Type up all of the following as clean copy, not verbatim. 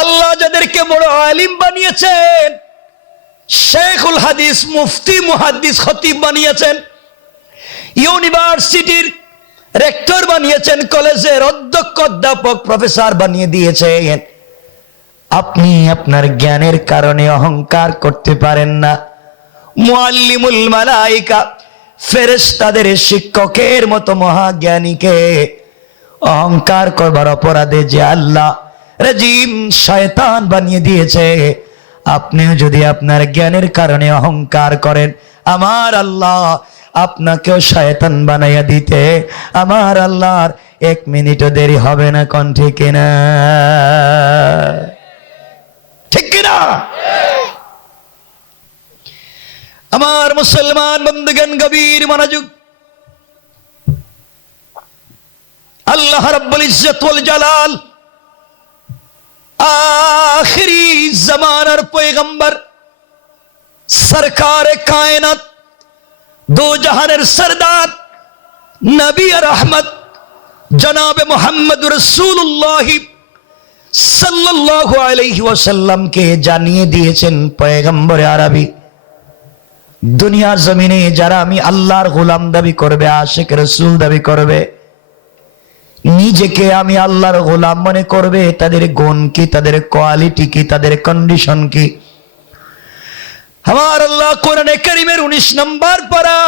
আল্লাহ যাদেরকে বড় আলিম বানিয়েছেন, শেখুল হাদিস, মুফতি, মুহাদ্দিস, খতিব বানিয়েছেন, ইউনিভার্সিটির রেক্টর বানিয়েছেন, কলেজের অধ্যক্ষ, অধ্যাপক, প্রফেসর বানিয়ে দিয়েছেন, আপনি আপনার জ্ঞানের কারণে অহংকার করতে পারেন না। মুআল্লিমুল মালাইকা, ফেরেশতাদের শিক্ষকের মতো মহাজ্ঞানীকে অহংকার করবার অপরাধে যে আল্লাহ রাজিম শয়তান বানিয়ে দিয়েছে, আপনিও যদি আপনার জ্ঞানের কারণে অহংকার করেন, আমার আল্লাহ আপনাকেও শয়তান বানাইয়া দিতে আমার আল্লাহর 1 মিনিটও দেরি হবে না। কোন ঠিক কিনা? ঠিক কিনা? আমার মুসলমান বন্ধুগণ, গভীর মনোযোগ। আল্লাহ রাব্বুল ইজ্জত ওয়াল জালাল আখিরি জামানার পয়গম্বর, সরকারে কায়নাত, দো জাহানের সরদার, নবী রহমত জনাবে মুহাম্মদ রাসূলুল্লাহ সাল্লাল্লাহু আলাইহি ওয়াসাল্লামকে জানিয়ে দিয়েছেন পয়গম্বর আরবি, দুনিয়ার জমিনে যারা আমি আল্লাহর গোলাম দাবি করবে, আশিক রাসূল দাবি করবে, নিজেকে আমি আল্লাহর গোলাম মনে করবে, তাদের গুণ কি, তাদের কোয়ালিটি কি, তাদের কন্ডিশন কি? আমার আল্লাহ কোরআনে কারীমের 19 নম্বর পারা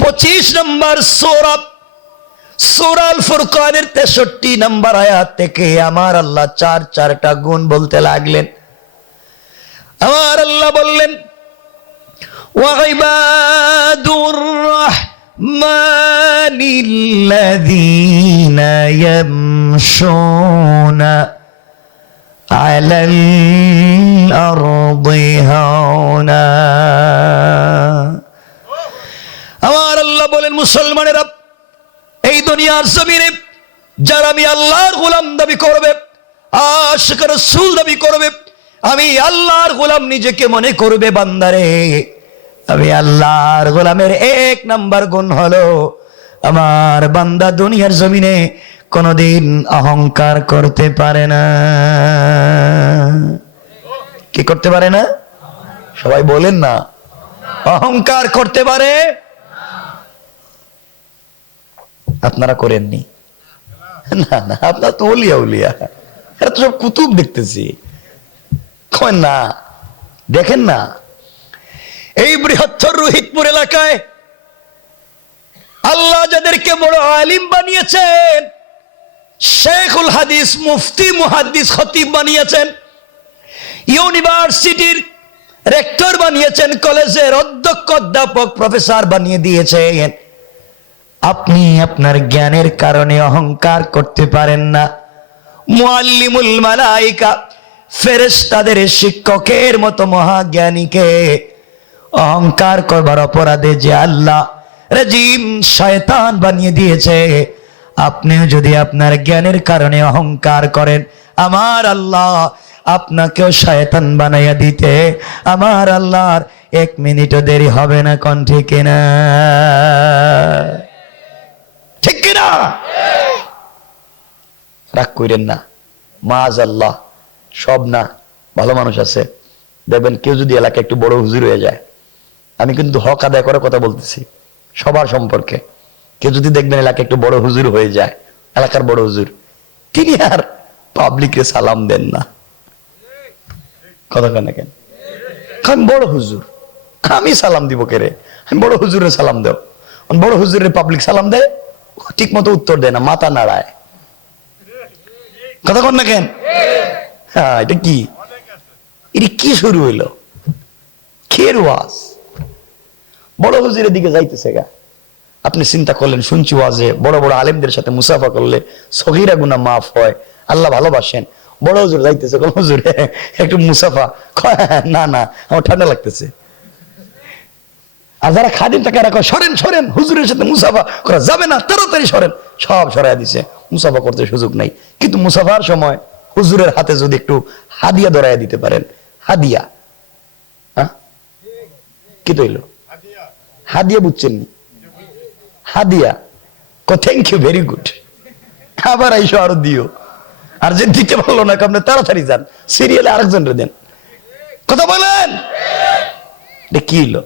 25 নম্বর সূরা, সূরা আল ফুরকানের 63 নম্বর আয়াত থেকে আমার আল্লাহ চারটা গুণ বলতে লাগলেন। আমার আল্লাহ বললেন, ওয়াইবাদুর রাহমানিল্লাযীনা ইয়ামশুনা আলাল আরদি হাওনা। আমার আল্লাহ বলেন, মুসলমানেরা, এই দুনিয়ার জমিনে যারা আমি আল্লাহর গোলাম দাবি করবে, আশিক রাসূল দাবি করবে, আমি আল্লাহর গোলাম নিজেকে মনে করবে, বান্দারে আমি আল্লাহর গোলামের 1 নাম্বার গুণ হলো আমার বান্দা দুনিয়ার জমিনে কোনদিন অহংকার করতে পারে না। কি করতে পারে না? সবাই বলেন না, অহংকার করতে পারে। আপনারা করেননি? না না, আপনার তো ওলিয়া উলিয়া, এরা তো সব কুতুব দেখতেছি। কয় না, দেখেন না, এই বৃহত্তর রোহিতপুর এলাকায় আল্লাহ যাদেরকে বড় আলিম বানিয়েছেন, শেখুল হাদিস, মুফতি, মুহাদ্দিস, খতিব বানিয়েছেন, ইউনিভার্সিটির রেক্টর বানিয়েছেন, কলেজের অধ্যক্ষ, অধ্যাপক, প্রফেসর বানিয়ে দিয়েছেন, আপনি আপনার জ্ঞানের কারণে অহংকার করতে পারেন না। মুআল্লিমুল মালাইকা, ফেরেশতাদের শিক্ষকের মতো মহাজ্ঞানীকে অহংকার করবার অপরাধে যে আল্লাহ রাজিম শয়তান বানিয়ে দিয়েছে, আপনিও যদি আপনার জ্ঞানের কারণে অহংকার করেন, আমার আল্লাহ আপনাকেও শয়তান বানাইয়া দিতে আমার আল্লাহর 1 মিনিটও দেরি হবে না। কোন ঠিক কিনা? ঠিক কিনা? রাগ করেন না, মাআযাল্লাহ, সব না, ভালো মানুষ আছে। দেখবেন কেউ যদি এলাকায় একটু বড় হুজুর হয়ে যায়, আমি কিন্তু হক আদায় করার কথা বলতেছি সবার সম্পর্কে, কেউ যদি দেখবেন এলাকায় একটু বড় হুজুর হয়ে যায়, এলাকার বড় হুজুর, তিনি আর পাবলিককে সালাম দেন না। কথা কেন? কেন? কারণ বড় হুজুর, আমি সালাম দিব কে রে? আমি বড় হুজুরের সালাম দেও, বড় হুজুরের পাবলিক সালাম দেয়, ঠিক মতো উত্তর দেয় না, মাথা নাড়ায়। কথা কন না কেন? হ্যাঁ, এটা কি? এটা কি শুরু হইলো? খের ওয়াজ বড় হুজুরের দিকে যাইতেছে গা। আপনি চিন্তা করলেন, শুনছি ওয়াজে বড় বড় আলেমদের সাথে মুসাফা করলে সগীরা গুনাহ মাফ হয়, আল্লাহ ভালোবাসেন। বড় হুজুর যাইতেছে, কোন হুজুর একটু মুসাফা, না না আমার ঠান্ডা লাগতেছে। আর যারা খাদিম তাকে এরা কয়, সরেন সরেন, হুজুরের সাথে মুসাফা করা যাবে না, তাড়াতাড়ি সরেন। সব সরাই দিছে, মুসাফা করতে সুযোগ নাই। কিন্তু মুসাফার সময় হুজুরের হাতে যদি একটু হাদিয়া ধরাইয়া দিতে পারেন, হাদিয়া, হ্যাঁ কি তৈল হাদিয়া, বুঝছেন? হাদিয়া, থ্যাংক ইউ, ভেরি গুড, আবার আইসো আরো দিও। আর যে দিতে পারলো না আপনি তাড়াতাড়ি যান, সিরিয়ালে আরেকজনরে দেন। কথা বলেন, কি হলো,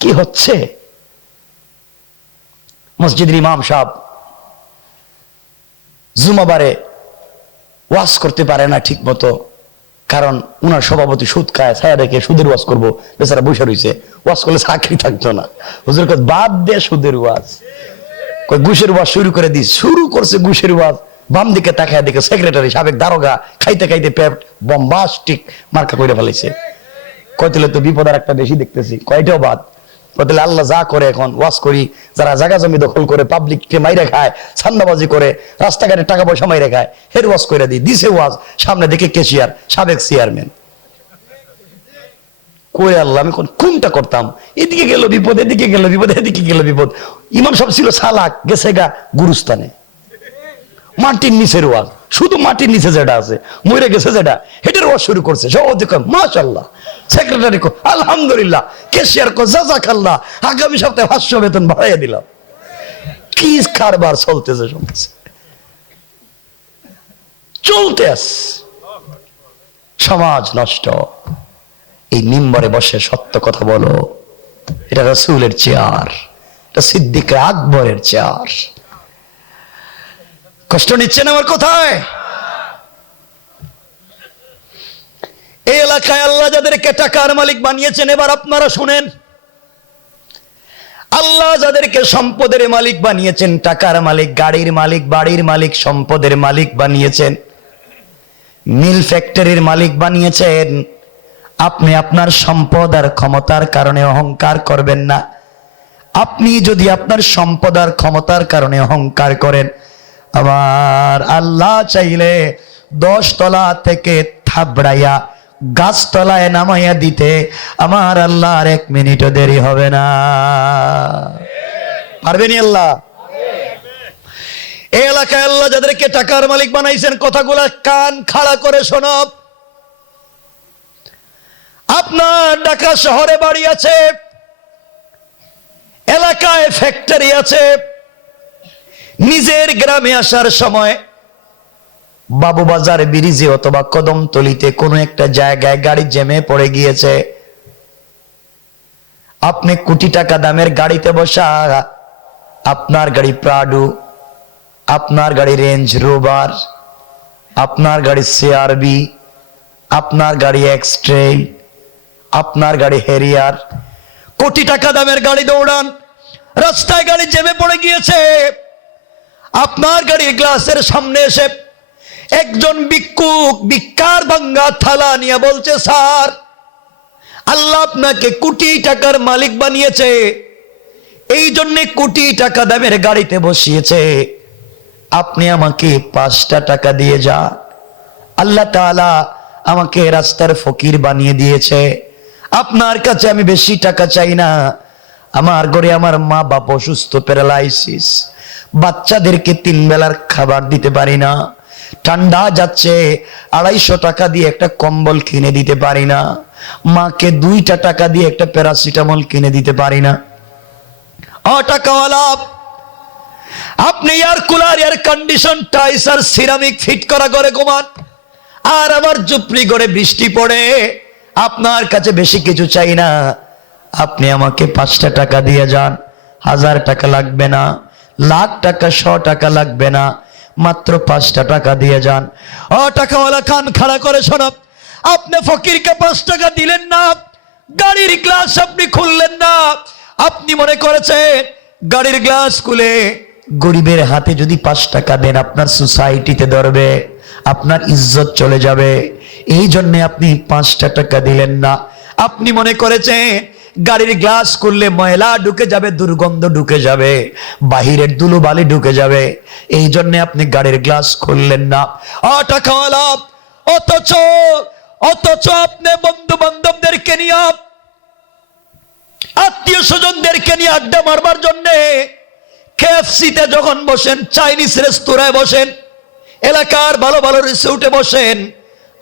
কি হচ্ছে? মসজিদের ইমাম সাহেব জুমাবারে ওয়াজ করতে পারে না ঠিক মতো, কারণ উনার সভাপতি সুদ খায়, ছায়া দেখে সুদের ওয়াজ করবো, বেচারা বসে রয়েছে, ওয়াজ করলে চাকরি থাকতো না। হুজুর বাদ দে সুদের ওয়াজ, ঘুষের ওয়াজ শুরু করে দিস, শুরু করছে ঘুষের ওয়াজ। বাম দিকে তাকায় দেখে সেক্রেটারি সাবেক দারোগা খাইতে খাইতে পেট বম্বাস্টিক মার্কা করে ফেলেছে। কয়তলে তো বিপদ আর একটা বেশি দেখতেছি, কয়টাও বাদ। বদলে আল্লাহ যা করে এখন ওয়াজ করি, যারা জায়গা জমি দখল করে পাবলিককে মাইরে খায়, সান্দাবাজি করে, রাস্তাঘাটে টাকা পয়সা মাইরে খায়, হের ওয়াজ করে দিই। দিছে ওয়াজ, সামনে দেখে ক্যাশিয়ার সাবেক চেয়ারম্যান। কই আল্লাহ, আমি কোনটা করতাম? এদিকে গেল বিপদ, এদিকে গেল বিপদ, এদিকে গেল বিপদ। ইমাম সব ছিল সালাক, গেছে গা গুরুস্থানে, মাটির নিচের ওয়াজ, শুধু মাটির নিচে যেটা আছে মরে গেছে যেটা, হেটার ওয়াজ শুরু করছে। সভাপতি কয় মাশাআল্লাহ, সেক্রেটারি কয় আলহামদুলিল্লাহ, ক্যাশিয়ার কয় জাযাকাল্লাহ, আগামী সপ্তাহে 500 বেতন বাড়াইয়া দিলাম। কি কারবার চলতেছে, চলতে আছে, সমাজ নষ্ট। এই মিম্বরে বসে সত্য কথা বলো, এটা রাসূলের চেয়ার, এটা সিদ্দিক আকবরের চেয়ার। কষ্ট নিচ্ছেন আমার কোথায়? এই এলাকায় আল্লাহ যাদেরকে টাকার মালিক বানিয়েছেন, এবার আপনারা শুনেন, আল্লাহ যাদেরকে সম্পদের মালিক বানিয়েছেন, টাকার মালিক, গাড়ির মালিক, বাড়ির মালিক, সম্পদের মালিক বানিয়েছেন, মিল ফ্যাক্টরির মালিক বানিয়েছেন, আপনি আপনার সম্পদ আর ক্ষমতার কারণে অহংকার করবেন না। আপনি যদি আপনার সম্পদ আর ক্ষমতার কারণে অহংকার করেন, আমার আল্লাহ চাইলে 10 তলা থেকে থাবড়াইয়া গাছতলায় নামাইয়া দিতে আমার আল্লাহর 1 মিনিটও দেরি হবে না। পারবেনি আল্লাহ? এই এলাকায় আল্লাহ যাদেরকে টাকার মালিক বানাইছেন, কথাগুলা কান খাড়া করে শোনো। আপনার ঢাকা শহরে বাড়ি আছে, এলাকায় ফ্যাক্টরি আছে, নিজের গ্রামে আসার সময় বাবুবাজার ব্রিজে অথবা কদমতলিতে কোনো একটা জায়গায় গাড়ি জ্যামে পড়ে গিয়েছে, আপনি কোটি টাকা দামের গাড়িতে বসা, আপনার গাড়ি প্রাডো, আপনার গাড়ি রেঞ্জ রোভার, আপনার গাড়ি সিআরবি, আপনার গাড়ি এক্সট্রেল, আপনার গাড়ি হেরিয়ার, কোটি টাকা দামের গাড়ি দৌড়ান, রাস্তায় গাড়ি জ্যামে পড়ে গিয়েছে, আপনার গাড়ির গ্লাসের সামনে এসে একজন ভিক্ষুক ভিক্ষার ভাঙ্গা থালা নিয়ে বলছে, স্যার আল্লাহ আপনাকে কোটি টাকার মালিক বানিয়েছে, এই জন্য কোটি টাকা দামের গাড়িতে বসিয়েছে, আপনি আমাকে 5টা টাকা দিয়ে যান। আল্লাহ তাআলা আমাকে রাস্তার ফকির বানিয়ে দিয়েছে, আপনার কাছে আমি বেশি টাকা চাই না। আমার ঘরে আমার মা বাপ অসুস্থ, প্যারালাইসিস, বাচ্চাদেরকে 3 বেলার খাবার দিতে পারি না, ঠান্ডা যাচ্ছে 250 টাকা দিয়ে একটা কম্বল কিনে দিতে পারি না, মাকে 2টা টাকা দিয়ে একটা প্যারাসিটামল কিনে দিতে পারি না। টাকাওয়ালা, আপনি এয়ার কুলার, এয়ার কন্ডিশন, টাইস আর সিরামিক ফিট করা করে ঘুমান, আর আমার ঝুপড়ি করে বৃষ্টি পড়ে, আপনার কাছে বেশি কিছু চাই না, আপনি আমাকে 5টা টাকা দিয়ে যান, 1000 টাকা লাগবে না, লাখ টাকা 100 টাকা লাগবে না, মাত্র 5টা টাকা দিয়ে যান। টাকাওয়ালা কান খাড়া করে শোনো, আপনি ফকিরকে 5 টাকা দিলেন না, গাড়ির গ্লাস আপনি খুললেন না, আপনি মনে করেছেন গাড়ির গ্লাস খুলে গরিবের হাতে যদি 5 টাকা দেন আপনার সোসাইটিতে ধরবে, আপনার ইজ্জত চলে যাবে, এই জন্য আপনি 5টা টাকা দিলেন না। আপনি মনে করেছেন গাড়ির গ্লাস খুললে ময়লা ঢুকে যাবে, দুর্গন্ধ ঢুকে যাবে, বাহিরের ধুলোবালি ঢুকে যাবে, এই জন্য আপনি গাড়ির গ্লাস খুললেন না। টাকাওয়ালা, অথচ আপনি বন্ধু বান্ধবদেরকে নিয়ে, আত্মীয় স্বজনদেরকে নিয়ে আড্ডা মারবার জন্য কেএফসিতে যখন বসেন, চাইনিজ রেস্তোরাঁয় বসেন, এলাকার ভালো ভালো রিসোর্টে বসেন,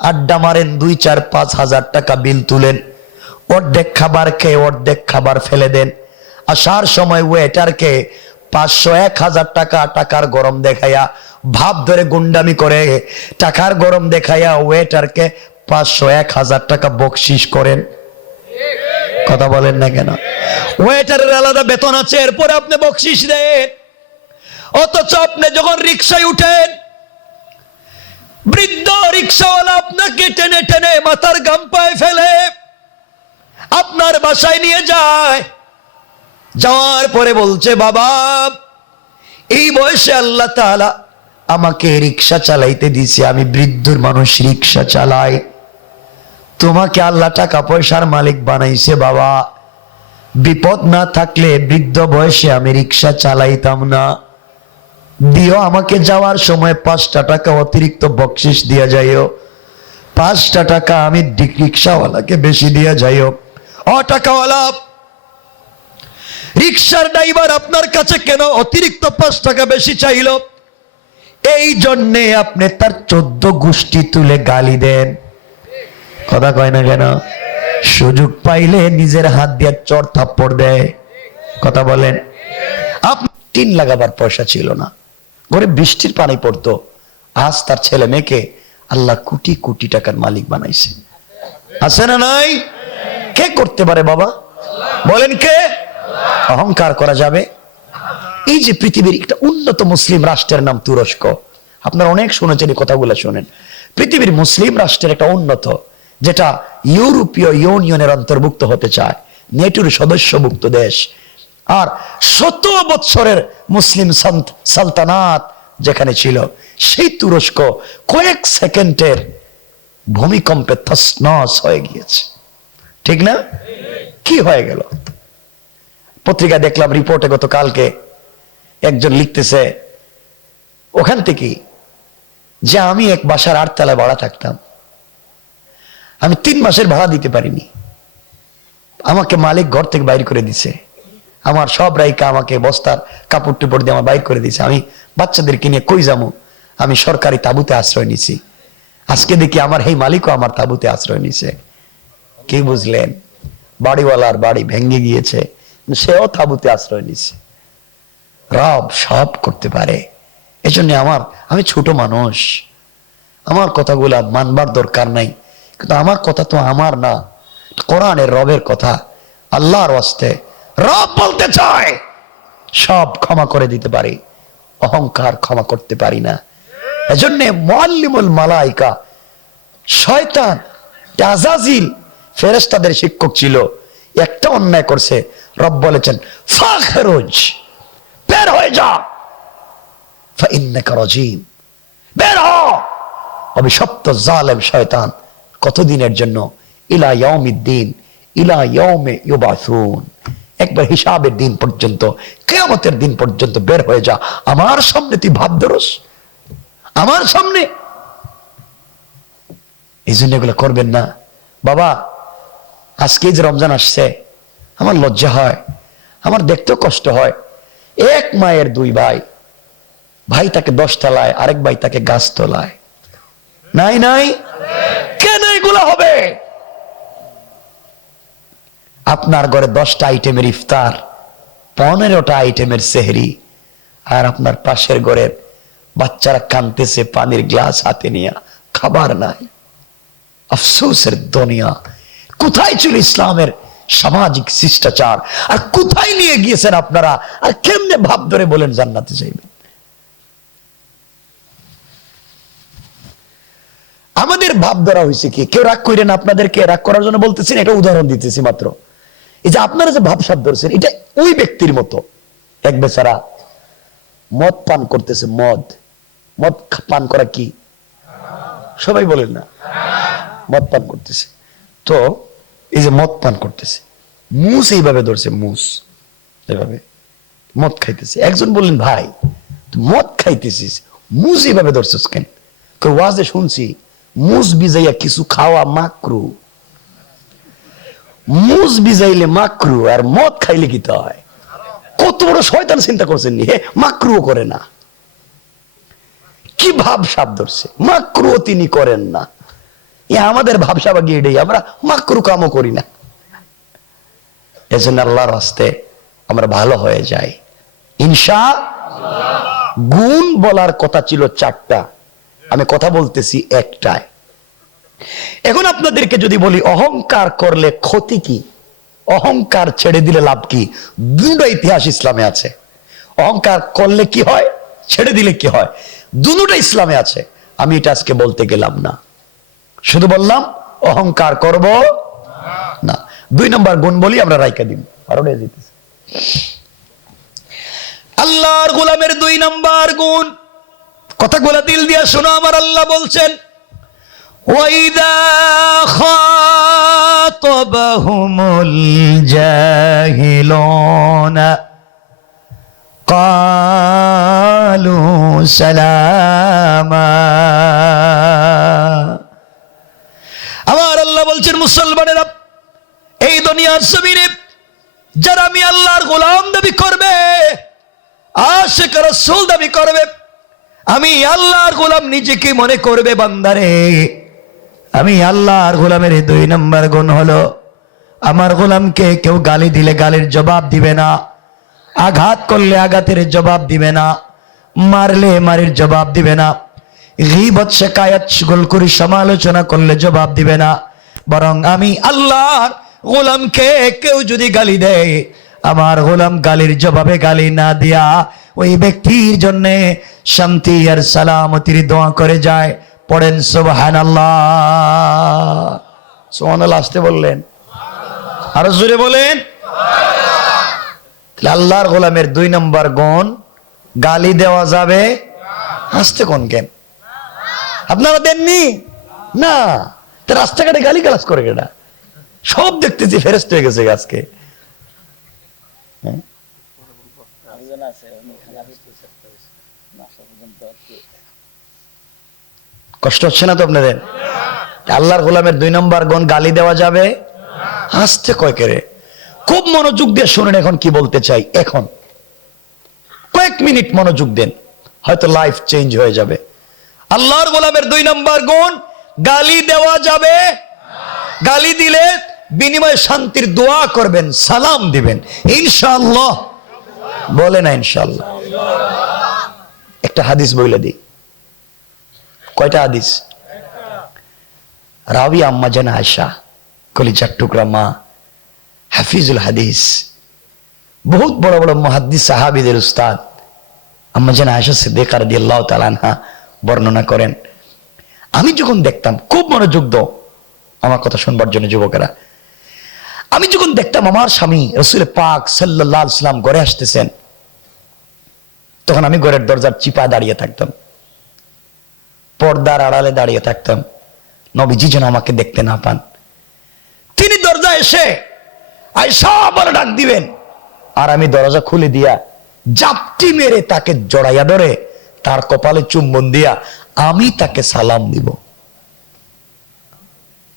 আড্ডা মারেন, 2, 4, 5 হাজার টাকা বিল তুলেন, অর্ধেক খাবার খেয়ে অর্ধেক খাবার ফেলে দেন, আসার সময় ওয়েটারকে 500, 1000 টাকা টাকার গরম দেখাইয়া ভাব ধরে গুন্ডামি করে, টাকার গরম দেখাইয়া ওয়েটারকে 500-1000 টাকা বকশিস করেন। কথা বলেন না কেন? ওয়েটারের আলাদা বেতন আছে, এরপরে আপনি বকশিস দেন। অথচ আপনি যখন রিক্সায় উঠেন, বৃদ্ধ রিক্সাওয়ালা আপনাকে টেনে টেনে মাথার গাম পায়ে ফেলে আপনার বাসায় নিয়ে যায়। যাওয়ার পরে বলছে, বাবা এই বয়সে আল্লাহ তাআলা আমাকে রিক্সা চালাইতে দিছে, আমি বৃদ্ধ মানুষ রিক্সা চালাই, তোমাকে আল্লাহ টাকা পয়সার মালিক বানাইছে বাবা, বিপদ না থাকলে বৃদ্ধ বয়সে আমি রিক্সা চালাইতাম না, দিও আমাকে যাওয়ার সময় 5টা টাকা অতিরিক্ত বকশিস দিয়া যাইও, 5টা টাকা আমি রিক্সাওয়ালাকে বেশি দিয়া যাইও। ও টাকাওয়ালা, রিক্সার ড্রাইভার আপনার কাছে কেন অতিরিক্ত 5 টাকা বেশি চাইল? এই জন্যে আপনি তার 14 গোষ্ঠী তুলে গালি দেন। কথা কয় না কেন? সুযোগ পাইলে নিজের হাত দিয়ে চড় থাপ্পড় দেয়। কথা বলেন। আপনার টিন লাগাবার পয়সা ছিল না, ঘরে বৃষ্টির পানি পড়তো, আজ তার ছেলে মেয়েকে আল্লাহ কোটি কোটি টাকার মালিক বানাইছে। আছে না নাই? কে করতে পারে বাবা? বলেন কে? অহংকার করা যাবে? এই যে পৃথিবীর একটা উন্নত মুসলিম রাষ্ট্রের নাম তুরস্ক, আপনারা অনেক শুনেছেন, এই কথাগুলো শোনেন। পৃথিবীর মুসলিম রাষ্ট্রের একটা উন্নত, যেটা ইউরোপীয় ইউনিয়নের অন্তর্ভুক্ত হতে চায়, নেটোর সদস্যভুক্ত দেশ, আর 100 বৎসরের মুসলিম সালতানাত যেখানে ছিল, সেই তুরস্ক কয়েক সেকেন্ডের ভূমিকম্পে তছনছ হয়ে গিয়েছে। ঠিক না? কি হয়ে গেল? পত্রিকা দেখলাম রিপোর্টে গতকালকে একজন লিখতেছে ওখান থেকে যে আমি এক বাসার 8 তলায় ভাড়া থাকতাম, আমি 3 মাসের ভাড়া দিতে পারিনি, আমাকে মালিক ঘর থেকে বাইর করে দিছে, আমার সব রাইকা আমাকে বস্তার কাপড় টুপড় দিয়ে আমার বাইর করে দিছে, আমি বাচ্চাদেরকে নিয়ে কই যাবো? আমি সরকারি তাঁবুতে আশ্রয় নিছি। আজকে দেখি আমার এই মালিকও আমার তাঁবুতে আশ্রয় নিছে। কি বুঝলেন? বাড়িওয়ালার বাড়ি ভেঙে গিয়েছে, সেও তাঁবুতে আশ্রয় নিছে। রব সব করতে পারে। এজন্য আমি ছোট মানুষ, আমার কথাগুলা মানবার দরকার নাই, কিন্তু আমার কথা তো আমার না, কোরআনের রবের কথা। আল্লাহর ওয়াস্তে রব বলতে চায় সব ক্ষমা করে দিতে পারি, অহংকার ক্ষমা করতে পারি না। এজন্য মুআল্লিমুল মালাইকা শয়তান আযাজিল ফেরেশতাদের শিক্ষক ছিল, একটা অন্যায় করছে, রব বলেছেন ফাখরুজ, বের হয়ে যা, ফাইন্নাকা রাজিম, বের হ। অভিশপ্ত জালেম শয়তান কতদিনের জন্য? ইলা ইয়াউমিদ্দিন, ইলা ইয়াউমে ইউবাসুন, একবার হিসাবের দিন পর্যন্ত, কিয়ামতের দিন পর্যন্ত বের হয়ে যা। আমার সামনে তুই ভাব ধরস? আমার সামনে? এই জন্য এগুলো করবেন না বাবা। আজকে যে রমজান আসছে, আমার লজ্জা হয়, আমার দেখতেও কষ্ট হয়। এক মায়ের 2 ভাই, ভাই তাকে 10 তলায়, আরেক ভাই তাকে গাছ তলায়। নাই নাই? কেন এগুলো হবে? আপনার ঘরে 10টা আইটেমের ইফতার, 15টা আইটেমের সেহরি, আর আপনার পাশের ঘরের বাচ্চারা কাঁদতেছে পানির গ্লাস হাতে নিয়ে, খাবার নাই। আফসোসের দুনিয়া। কোথায় ছিল ইসলামের সামাজিক শিষ্টাচার? আর কোথায় নিয়ে গিয়েছেন আপনারা? আর কেমনে ভাব ধরে বলেন জান্নাতে যাইবেন? আমাদের ভাব ধরা হয়েছে কি? কেউ রাগ করেন, আপনাদেরকে রাগ করার জন্য বলতেছেন, এটা উদাহরণ দিতেছি মাত্র। এই যে আপনারা যে ভাবসাব ধরছেন, এটা ওই ব্যক্তির মতো, এক বেচারা মদ পান করতেছে। মদ পান করা কি? সবাই বলেন না? মদ পান করতেছে। তো এই যে মদ পান করতেছে, মুস এইভাবে ধরছে, মুস এভাবে মদ খাইতেছে। একজন বললেন, ভাই মদ খাইতেছিস, মুস এইভাবে ধরছিস কেন? ওয়াজে শুনছি মুস বিজাইয়া কিছু খাওয়া মাকরু। মুস বিজাইলে মাকরু, আর মদ খাইলে কি হয়? কত বড় শয়তান চিন্তা করছেন নি? মাকরুও করে না। কি ভাবসাব ধরছে? মাকরুও তিনি করেন না। আমাদের ভাবসাব গিয়ে এটাই, আমরা মাকরু কামও করি না। এজন্য আল্লাহর রাস্তায় আমরা ভালো হয়ে যাই ইনশাআল্লাহ। গুণ বলার কথা ছিল 4টা, আমি কথা বলতেছি একটায়। এখন আপনাদেরকে যদি বলি অহংকার করলে ক্ষতি কি, অহংকার ছেড়ে দিলে লাভ কি, দুটো ইতিহাস ইসলামে আছে। অহংকার করলে কি হয়, ছেড়ে দিলে কি হয়, দুটো ইসলামে আছে। আমি এটা আজকে বলতে গেলাম না, শুধু বললাম অহংকার করব না। 2 নম্বর গুণ বলি, আমরা রাইকা দিব। আল্লাহর গোলামের 2 নম্বর গুণ, কথাগুলো দিল দিয়া শোনো। আমার আল্লাহ বলছেন ওয়াইদা খাতাবাহুমুল জাহিলুনা ক্বালু সালামা। আমার আল্লাহ বলছেন মুসলমানেরা, এই দুনিয়ার জমিনে যারা আমি আল্লাহর গোলাম দাবি করবে, আশিক রাসূল দাবি করবে, আমি আল্লাহর গোলাম নিজেকে মনে করবে, বান্দারে আমি আল্লাহর গোলামের 2 নম্বর গুণ হলো আমার গোলামকে কেউ গালি দিলে গালির জবাব দিবে না, আঘাত করলে আঘাতের জবাব দিবে না, মারলে মারির জবাব দিবে না, গীবত শিকায়াত গুলকুরি সমালোচনা করলে জবাব দিবে না। বরং আমি আল্লাহর গোলামকে কেউ যদি গালি দেয়, আমার গোলাম গালির জবাবে গালি না দিয়া ওই ব্যক্তির জন্য শান্তি আর সালামতির দোয়া করে যায়। পড়েন সুবহানাল্লাহ। সুবহানাল্লাহ আসতে বললেন, আরো জোরে বলেন। আল্লাহর গোলামের 2 নম্বর গুণ, গালি দেওয়া যাবে। আসতে কোন কেন, আপনারা দেননি না? রাস্তাঘাটে গালি গালাজ করে কেনা, সব দেখতেছি ফেরেস্ত হয়ে গেছে আজকে। কষ্ট হচ্ছে না তো আপনাদের? আল্লাহর গোলামের 2 নম্বর গুণ, গালি দেওয়া যাবে। আসতে কয় করে, খুব মনোযোগ দিয়ে শুনেন এখন কি বলতে চাই। এখন কয়েক মিনিট মনোযোগ দেন, হয়তো লাইফ চেঞ্জ হয়ে যাবে। আল্লাহর গোলামের 2 নম্বর গুণ, গালি দেওয়া যাবে। গালি দিলে বিনিময়ে শান্তির দোয়া করবেন, সালাম দিবেন ইনশাআল্লাহ। বলে না ইনশাআল্লাহ? একটা হাদিস বইলে দিই। কয়টা হাদিস? রাবি আম্মা জান আয়েশা, কলিজার টুকরা মা, হাফিজুল হাদিস, বহুত বড় বড় মুহাদ্দিস সাহাবীদের উস্তাদ আম্মা জান আয়েশা সিদ্দিকা রাদিয়াল্লাহু তাআলা আনহা বর্ণনা করেন, আমি যখন দেখতাম, খুব মনোযোগ দাও আমার কথা শুনবার জন্য যুবকেরা, আমি যখন দেখতাম আমার স্বামী রাসূল পাক সাল্লাল্লাহু আলাইহি ওয়াসাল্লাম ঘরে আসতেছেন, তখন আমি ঘরের দরজার চিপায় দাঁড়িয়ে থাকতাম, পর্দার আড়ালে দাঁড়িয়ে থাকতাম, নবীজি যেন আমাকে দেখতে না পান। তিনি দরজা এসে আয়েশা বলে ডাক দিবেন, আর আমি দরজা খুলে দিয়া জাপটি মেরে তাকে জড়াইয়া ধরে তার কপালে চুম্বন দিয়া আমি তাকে সালাম দিব।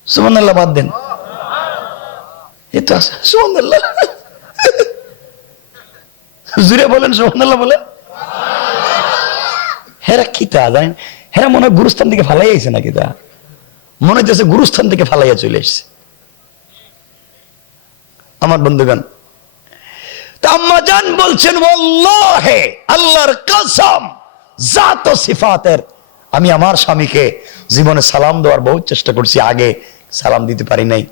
সুবহানাল্লাহ বাদ দেন, এই তো আছে সুবহানাল্লাহ। জুড়ে বলেন সুবহানাল্লাহ বলেন। হেরা কি তা জানেন, হেরা মনে হয় গুরুস্থান থেকে ফালাই আইছে নাকি, তা মনে হচ্ছে গুরুস্থান থেকে ফালাইয়া চলে এসছে। আমার বন্ধুগণ, তা আম্মা জান বলছেন ওয়াল্লাহি, আল্লাহর কসম, জাত ও সিফাতের, আমি আমার স্বামীকে জীবনে সালাম দেওয়ার বহুত চেষ্টা করছি, আগে সালাম দিতে পারি নাই।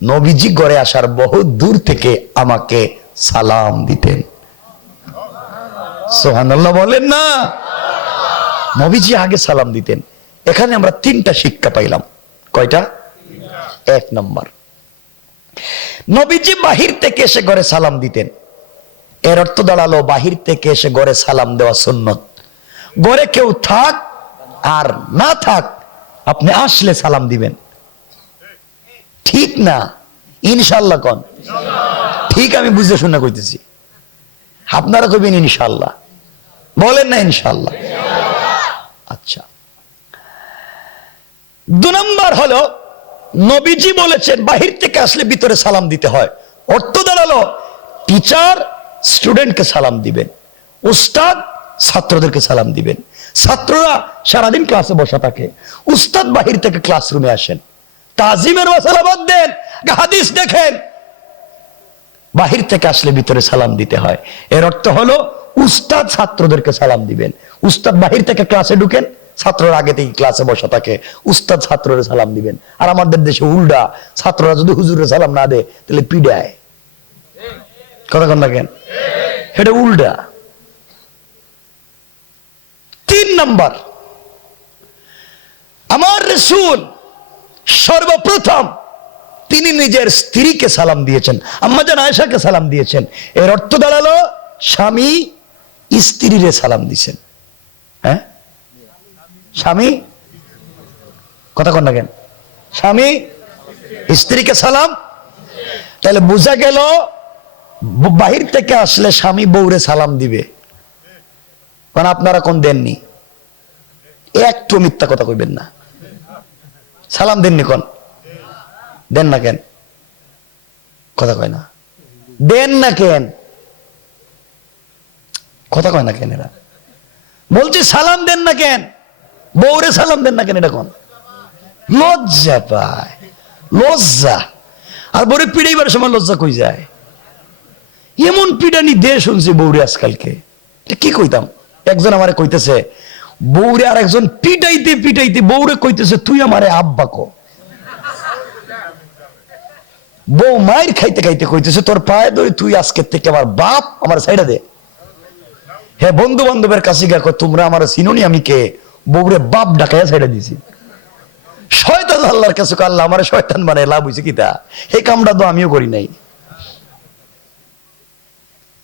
নবীজি ঘরে আসার বহুত দূর থেকে আমাকে সালাম দিতেন। সুবহানাল্লাহ বলেন না? নবীজি আগে সালাম দিতেন। এখানে আমরা 3টা শিক্ষা পাইলাম। কয়টা? 1 নম্বর, নবীজি বাহির থেকে এসে ঘরে সালাম দিতেন। এর অর্থ দাঁড়ালো বাহির থেকে এসে ঘরে সালাম দেওয়া সুন্নত। ঘরে কেউ থাক আর না থাক, আপনি আসলে সালাম দিবেন, ঠিক না? ইনশাআল্লাহ কোন ঠিক? আমি বুঝে শুনে কইতেছি, আপনারা কইবেন ইনশাআল্লাহ, বলেন না ইনশাআল্লাহ? আচ্ছা, 2 নম্বর হলো নবীজি বলেছেন বাহির থেকে আসলে ভিতরে সালাম দিতে হয়। অর্থ দাঁড়ালো টিচার স্টুডেন্টকে সালাম দিবেন, উস্তাদ ছাত্রদেরকে সালাম দিবেন। ছাত্ররা সারাদিন ক্লাসে বসা থাকে, উস্তাদ বাহির থেকে ক্লাসরুমে আসেন। তাজিমের মাসালা বাদ দেন, হাদিস দেখেন, বাহির থেকে আসলে ভিতরে সালাম দিতে হয়। এর অর্থ হলো উস্তাদ ছাত্রদেরকে সালাম দিবেন। উস্তাদ বাহির থেকে ক্লাসে ঢুকেন, ছাত্ররা আগে থেকে ক্লাসে বসা থাকে, উস্তাদ ছাত্ররা সালাম দিবেন। আর আমাদের দেশে উল্টা, ছাত্ররা যদি হুজুরের সালাম না দেয় তাহলে পিডায়। কথা কন না কেন? এটা উল্টা। 3 নাম্বার, আমার রাসূল সর্বপ্রথম তিনি নিজের স্ত্রীকে সালাম দিয়েছেন, আম্মা জান আয়েশাকে সালাম দিয়েছেন। এর অর্থ দাঁড়ালো স্বামী স্ত্রীরে সালাম দিয়েছেন। হ্যাঁ, স্বামী, কথা কন না কেন? স্বামী স্ত্রীকে সালাম। তাহলে বোঝা গেল বাহির থেকে আসলে স্বামী বউরে সালাম দিবে। কারণ আপনারা কোন দেননি, একটু মিথ্যা কথা কইবেন না। সালাম দেননি, কোন দেন না কেন? কথা কয় না, দেন না কেন? কথা কয় না কেন? এরা বলছি সালাম দেন না কেন? বউরে সালাম দেন না কেন? এটা কোন? লজ্জা পায়, লজ্জা। আর বউরে পিড়াইবার সময় লজ্জা কই যায়? এমন পিড়ানি দিয়ে শুনছি বউরে আজকালকে, কি কইতাম। একজন আমারে কইতেছে বউরে, আর একজন পিটাইতে পিটাইতে বউরে কইতেছে তুই আমারে আব্বা কো। বউ মায়ের খাইতে খাইতে কইতেছে তোর পায়ে ধরে তুই আজকের থেকে আমার বাপ, আমার সাইডা দে। হ্যাঁ, বন্ধু বান্ধবের কাছে গিয়ে তোমরা আমার চিনোনি আমি কে? বউরে বাপ ডাকাইয়া সাইডা দিছি। শয়তান আল্লাহর কাছে, আল্লাহ আমার শয়তান বানায় লাভ হইছে কি? তা এই কামটা তো আমিও করি নাই।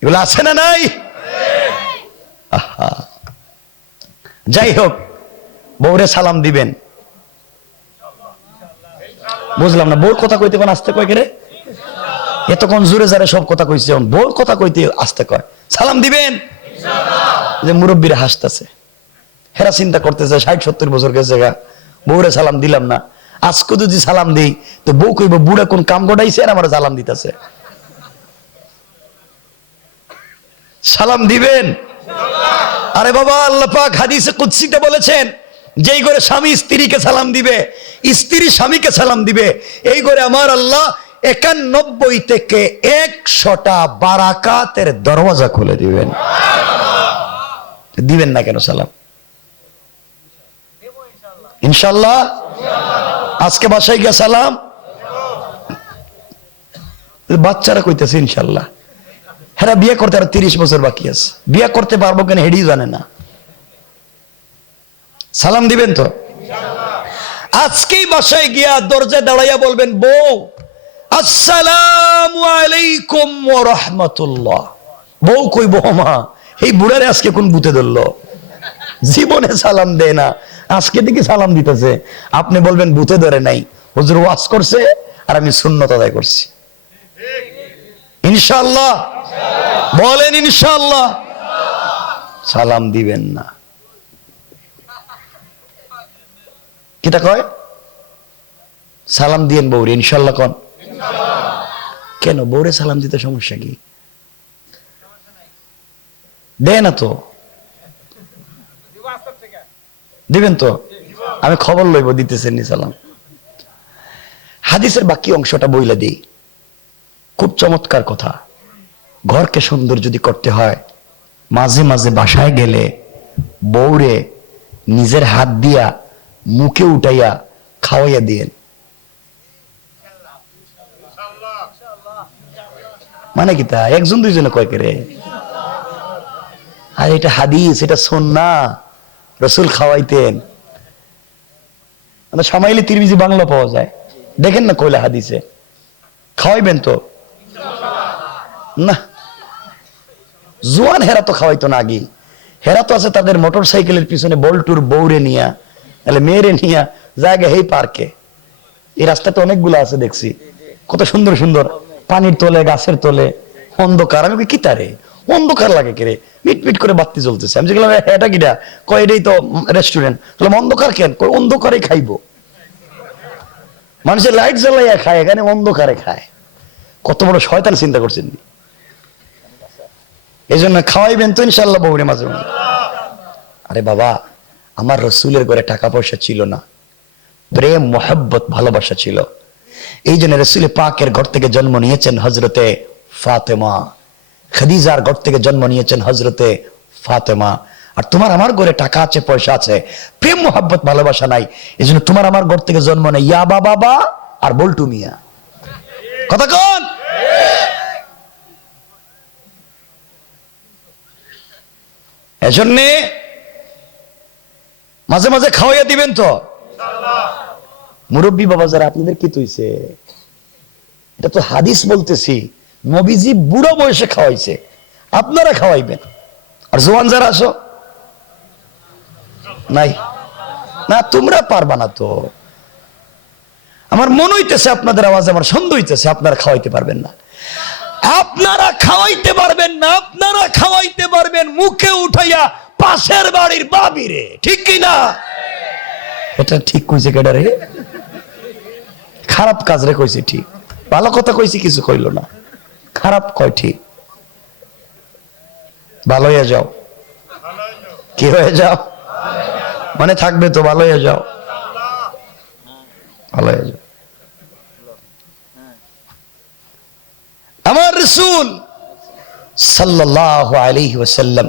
এগুলো আছে না নাই? আহা, যাই হোক, বউরে সালাম দিবেন। বুঝলাম না, বউর কথা কইতে কোন আসতে কয় কে রে? এতক্ষণ জোরে জারে সব কথা কইছে, বউর কথা কইতে আসতে কয়। সালাম দিবেন। যে মুরব্বীরা হাসতেছে, হেরা চিন্তা করতেছে 60-70 বছর গেছে গা, বউরে সালাম দিলাম না। আজকে যদি সালাম দিই তো বউ কইব বুড়া কোন কাম গড়াইছে আর আমার সালাম দিতেছে। সালাম দিবেন। আরে বাবা, আল্লাহ পাক হাদিসে কুদসিতে বলেছেন যেই ঘরে স্বামী স্ত্রীকে সালাম দিবে, স্ত্রী স্বামীকে সালাম দিবে, এই ঘরে আমার আল্লাহ 91 থেকে 100টা বারাকাতের দরওয়াজা খুলে দিবেন। দিবেন না কেন সালাম? ইনশাআল্লাহ আজকে বাসায় গিয়ে সালাম। বাচ্চারা কইতেছে ইনশাআল্লাহ। হ্যাঁ, বিয়ে করতে আর 30 বছর বাকি আছে, বিয়ে করতে পারবো কেন হেডি জানে না। সালাম দিবেন তো? আজকেই বাসায় গিয়া দরজায় দাঁড়াইয়া বলবেন বউ আসসালামু আলাইকুম ওয়া রাহমাতুল্লাহ। বউ কইব মা এই বুড়ারে আজকে কোন ভূতে ধরলো, জীবনে সালাম দেয় না, আজকে থেকে সালাম দিতেছে। আপনি বলবেন ভূতে ধরে নাই, হুজুর ওয়াজ করছে আর আমি সুন্নত আদায় করছি। ইনশাআল্লাহ বলেন ইনশাআল্লাহ। সালাম দিবেন না। কিটা কয়? সালাম দিয়েন বউরে ইনশাআল্লাহ কোন? কেন বউরে সালাম দিতে সমস্যা কি? দেয় না তো? দিবেন তো? আমি খবর লইব দিতেছেন নি সালাম। হাদিসের বাকি অংশটা বইলা দিই, খুব চমৎকার কথা। ঘরকে সুন্দর যদি করতে হয়, মাঝে মাঝে বাসায় গেলে বউরে নিজের হাত দিয়া মুখে উঠাইয়া খাওয়াইয়া দিয়েন। মানে কি তা একজন দুইজনে কয় করে? আর এটা হাদিস, এটা সুন্নাহ, রাসূল খাওয়াইতেন। মানে সামাইলে তিরমিজি বাংলা পাওয়া যায়, দেখেন না কইলা হাদিসে। খাওয়াইবেন তো? না, জোয়ান হেরা তো খাওয়াইতো না আগে। হেরা তো আছে তাদের মোটর সাইকেলের পিছনে বল্টুর বউরে নিয়া, তাহলে মেয়েরে নিয়া জায়গা হেই পার্কে। এই রাস্তাটা অনেকগুলো আছে দেখছি, কত সুন্দর সুন্দর, পানির তলে গাছের তলে অন্ধকার। আমি কি তারে অন্ধকার লাগে কে রে, মিট মিট করে বাতি জ্বলতেছে। আমি যেগুলো এটা কিটা কয় এটাই তো রেস্টুরেন্ট। অন্ধকার কেন? কই অন্ধকারে খাইবো। মানুষের লাইট জ্বালাইয়া খায়, এখানে অন্ধকারে খায়। কত বড় শয়তান চিন্তা করছেন। এই জন্য খাওয়াইবেন তো ইনশাল্লাহ বউরে মাঝে মাঝে। আরে বাবা, আমার রসুলের ঘরে টাকা পয়সা ছিল না, প্রেম মোহাব্বত ভালোবাসা ছিল। এই জন্য রসুল পাকের ঘর থেকে জন্ম নিয়েছেন হজরতে ফাতেমা, খাদিজার ঘর থেকে জন্ম নিয়েছেন হযরতে ফাতেমা। আর তোমার আমার ঘরে টাকা আছে, পয়সা আছে, প্রেম মোহাব্বত ভালোবাসা নাই, এজন্য তোমার আমার ঘর থেকে জন্ম নেই ইয়াবা বাবা আর বল্টু মিয়া। কথা কোন? এজন্য মাঝে মাঝে খাওয়াইয়া দিবেন তো মুরব্বী বাবা যারা, আপনাদের কি তৈছে? এটা তো হাদিস বলতেছি, নবীজি বুড়ো বয়সে খাওয়াইছে, আপনারা খাওয়াইবেন। আর জোয়ান যারা আসো নাই না, তোমরা পারবা না তো। আমার মনে হইতেছে আপনাদের আওয়াজে আমার সন্দেহ হইতেছে আপনারা খাওয়াইতে পারবেন না। আপনারা খাওয়াইতে পারবেন না, আপনারা খাওয়াইতে পারবেন মুখে উঠাইয়া পাশের বাড়ির বাবিরে, ঠিক কি না? এটা ঠিক কইছে কেডা রে? খারাপ কাজ রে কইছে ঠিক, ভালো কথা কইছি কিছু কইল না, খারাপ কয় ঠিক। ভালো হয়ে যাও, কি হয়ে যাও মানে থাকবে তো, ভালো হয়ে যাও, ভালো হয়ে যাও। আমার রাসূল সাল্লাল্লাহু আলাইহি ওয়াসাল্লাম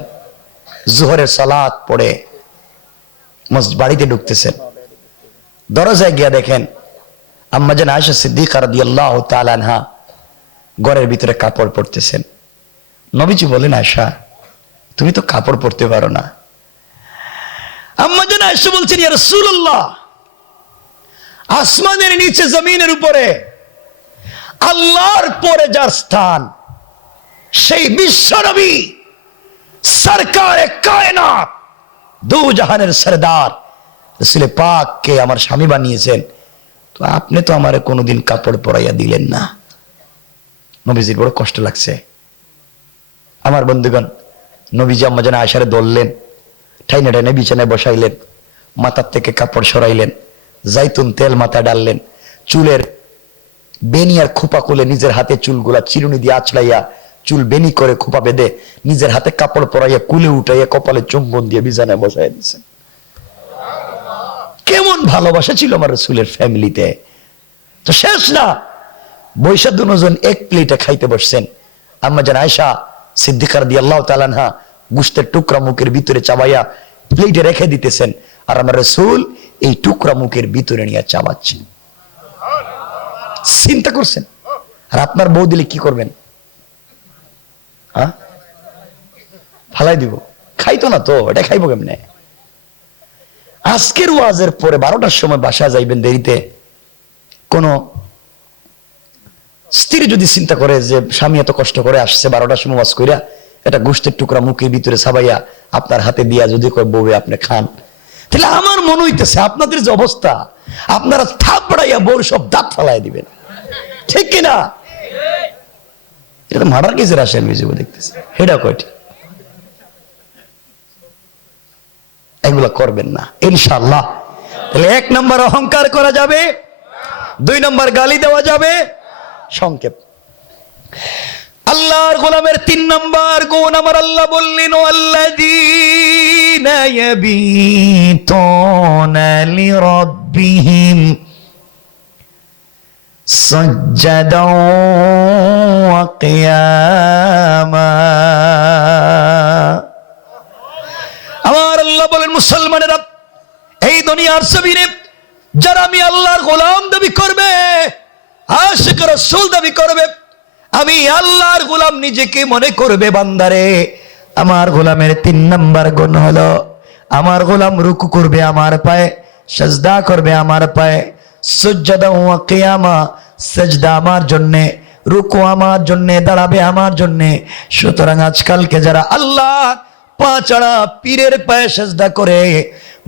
যোহরের সালাত পড়ে বাড়িতে ঢুকতেছেন, দরজায় গিয়া দেখেন আম্মা জান আয়েশা সিদ্দিকা রাদিয়াল্লাহু তাআলা আনহা ঘরের ভিতরে কাপড় পরতেছেন। নবীজি বলেন, আয়েশা তুমি তো কাপড় পরতে পারো না। আম্মা জান আয়েশা বলছেন, ইয়া রাসূলুল্লাহ, আসমানের নিচে জমিনের উপরে আল্লাহর পরে যার স্থান, সেই বিশ্ব নবী সরকারে কায়নাত দু জাহানের সরদার রাসূল পাককে আমার স্বামী বানিয়েছেন, তো আপনি তো আমারে কোনোদিন কাপড় পরাইয়া দিলেন না। নবীজির বড় কষ্ট লাগছে। আমার বন্ধুগণ, নবীজি আম্মা জান আয়েশারে ধরলেন, ঠাইনে ঠাইনে বিছানায় বসাইলেন, মাথার থেকে কাপড় সরাইলেন, জাইতুন তেল মাথায় ডাললেন, চুলের বেনি আর খোপা খুলে নিজের হাতে চুলগুলা চিরুনি দিয়ে আঁচড়াইয়া চুল বেনি করে খোপা বেঁধে নিজের হাতে কাপড় পরাইয়া কুলে উঠাইয়া কপালে চুম্বন দিয়ে বিছানায় বসাইয়া দিচ্ছেন। কেমন ভালোবাসা ছিল আমার রাসূলের ফ্যামিলিতে। তো শেষ না, বৈশা দুজন এক প্লেটে খাইতে বসছেন। আম্মা জান আয়েশা সিদ্দিকা রাদিয়াল্লাহু তাআলা আনহা গোশতের টুকরা মুখের ভিতরে চাবাইয়া প্লেটে রেখে দিতেছেন, আর আমার রাসূল এই টুকরা মুখের ভিতরে নিয়ে চাবাচ্ছেন। চিন্তা করছেন? আর আপনার বউ দিলে কি করবেন? ফালাই দিব? খাইতো না তো, এটা খাইবো কেমনে? আজকের ওয়াজের পরে 12টার সময় বাসায় যাইবেন দেরিতে, কোন স্ত্রী যদি চিন্তা করে যে স্বামী এত কষ্ট করে আসছে 12টার সময় ওয়াজ কইরা, এটা গোশতের টুকরা মুখের ভিতরে সাবাইয়া আপনার হাতে দিয়া যদি কয় বউয়ে আপনি খান, তাহলে আমার মনে হইতেছে আপনাদের যে অবস্থা, আপনারা থাপড়াইয়া বউর সব দাঁত ফালাই দিবেন, ঠিক কিনা? এটা তো মার্ডার কেসের আসে, আমি দেখতেছি হেডা কয়টি। এগুলা করবেন না ইনশাআল্লাহ। তাহলে 1 নম্বর অহংকার করা যাবে, 2 নম্বর গালি দেওয়া যাবে। সংক্ষেপ, আল্লাহর গোলামের 3 নম্বর গুণ আমার আল্লাহ বললেন, আল্লাযীনা ইয়াবিতুনা লিরাব্বিহিম সাজ্জাদাও ওয়া কিয়ামা। আমার আল্লাহ বলেন, মুসলমানেরা এই দুনিয়ার জমিনে যারা আমি আল্লাহর গোলাম দাবি করবে, আশিক রাসূল দাবি করবে, আমি আল্লাহর গোলাম নিজেকে মনে করবে, বান্দারে আমার গোলামের 3 নম্বর গুণ হলো আমার গোলাম রুকু করবে আমার পায়ে, সিজদা করবে আমার পায়ে, সুজদা ওয়া কিয়ামা, সিজদা আমার জন্য, রুকু আমার জন্য, দাঁড়াবে আমার জন্য। সুতরাং আজকালকে যারা আল্লাহ পা ছাড়া পীরের পায়ে সিজদা করে,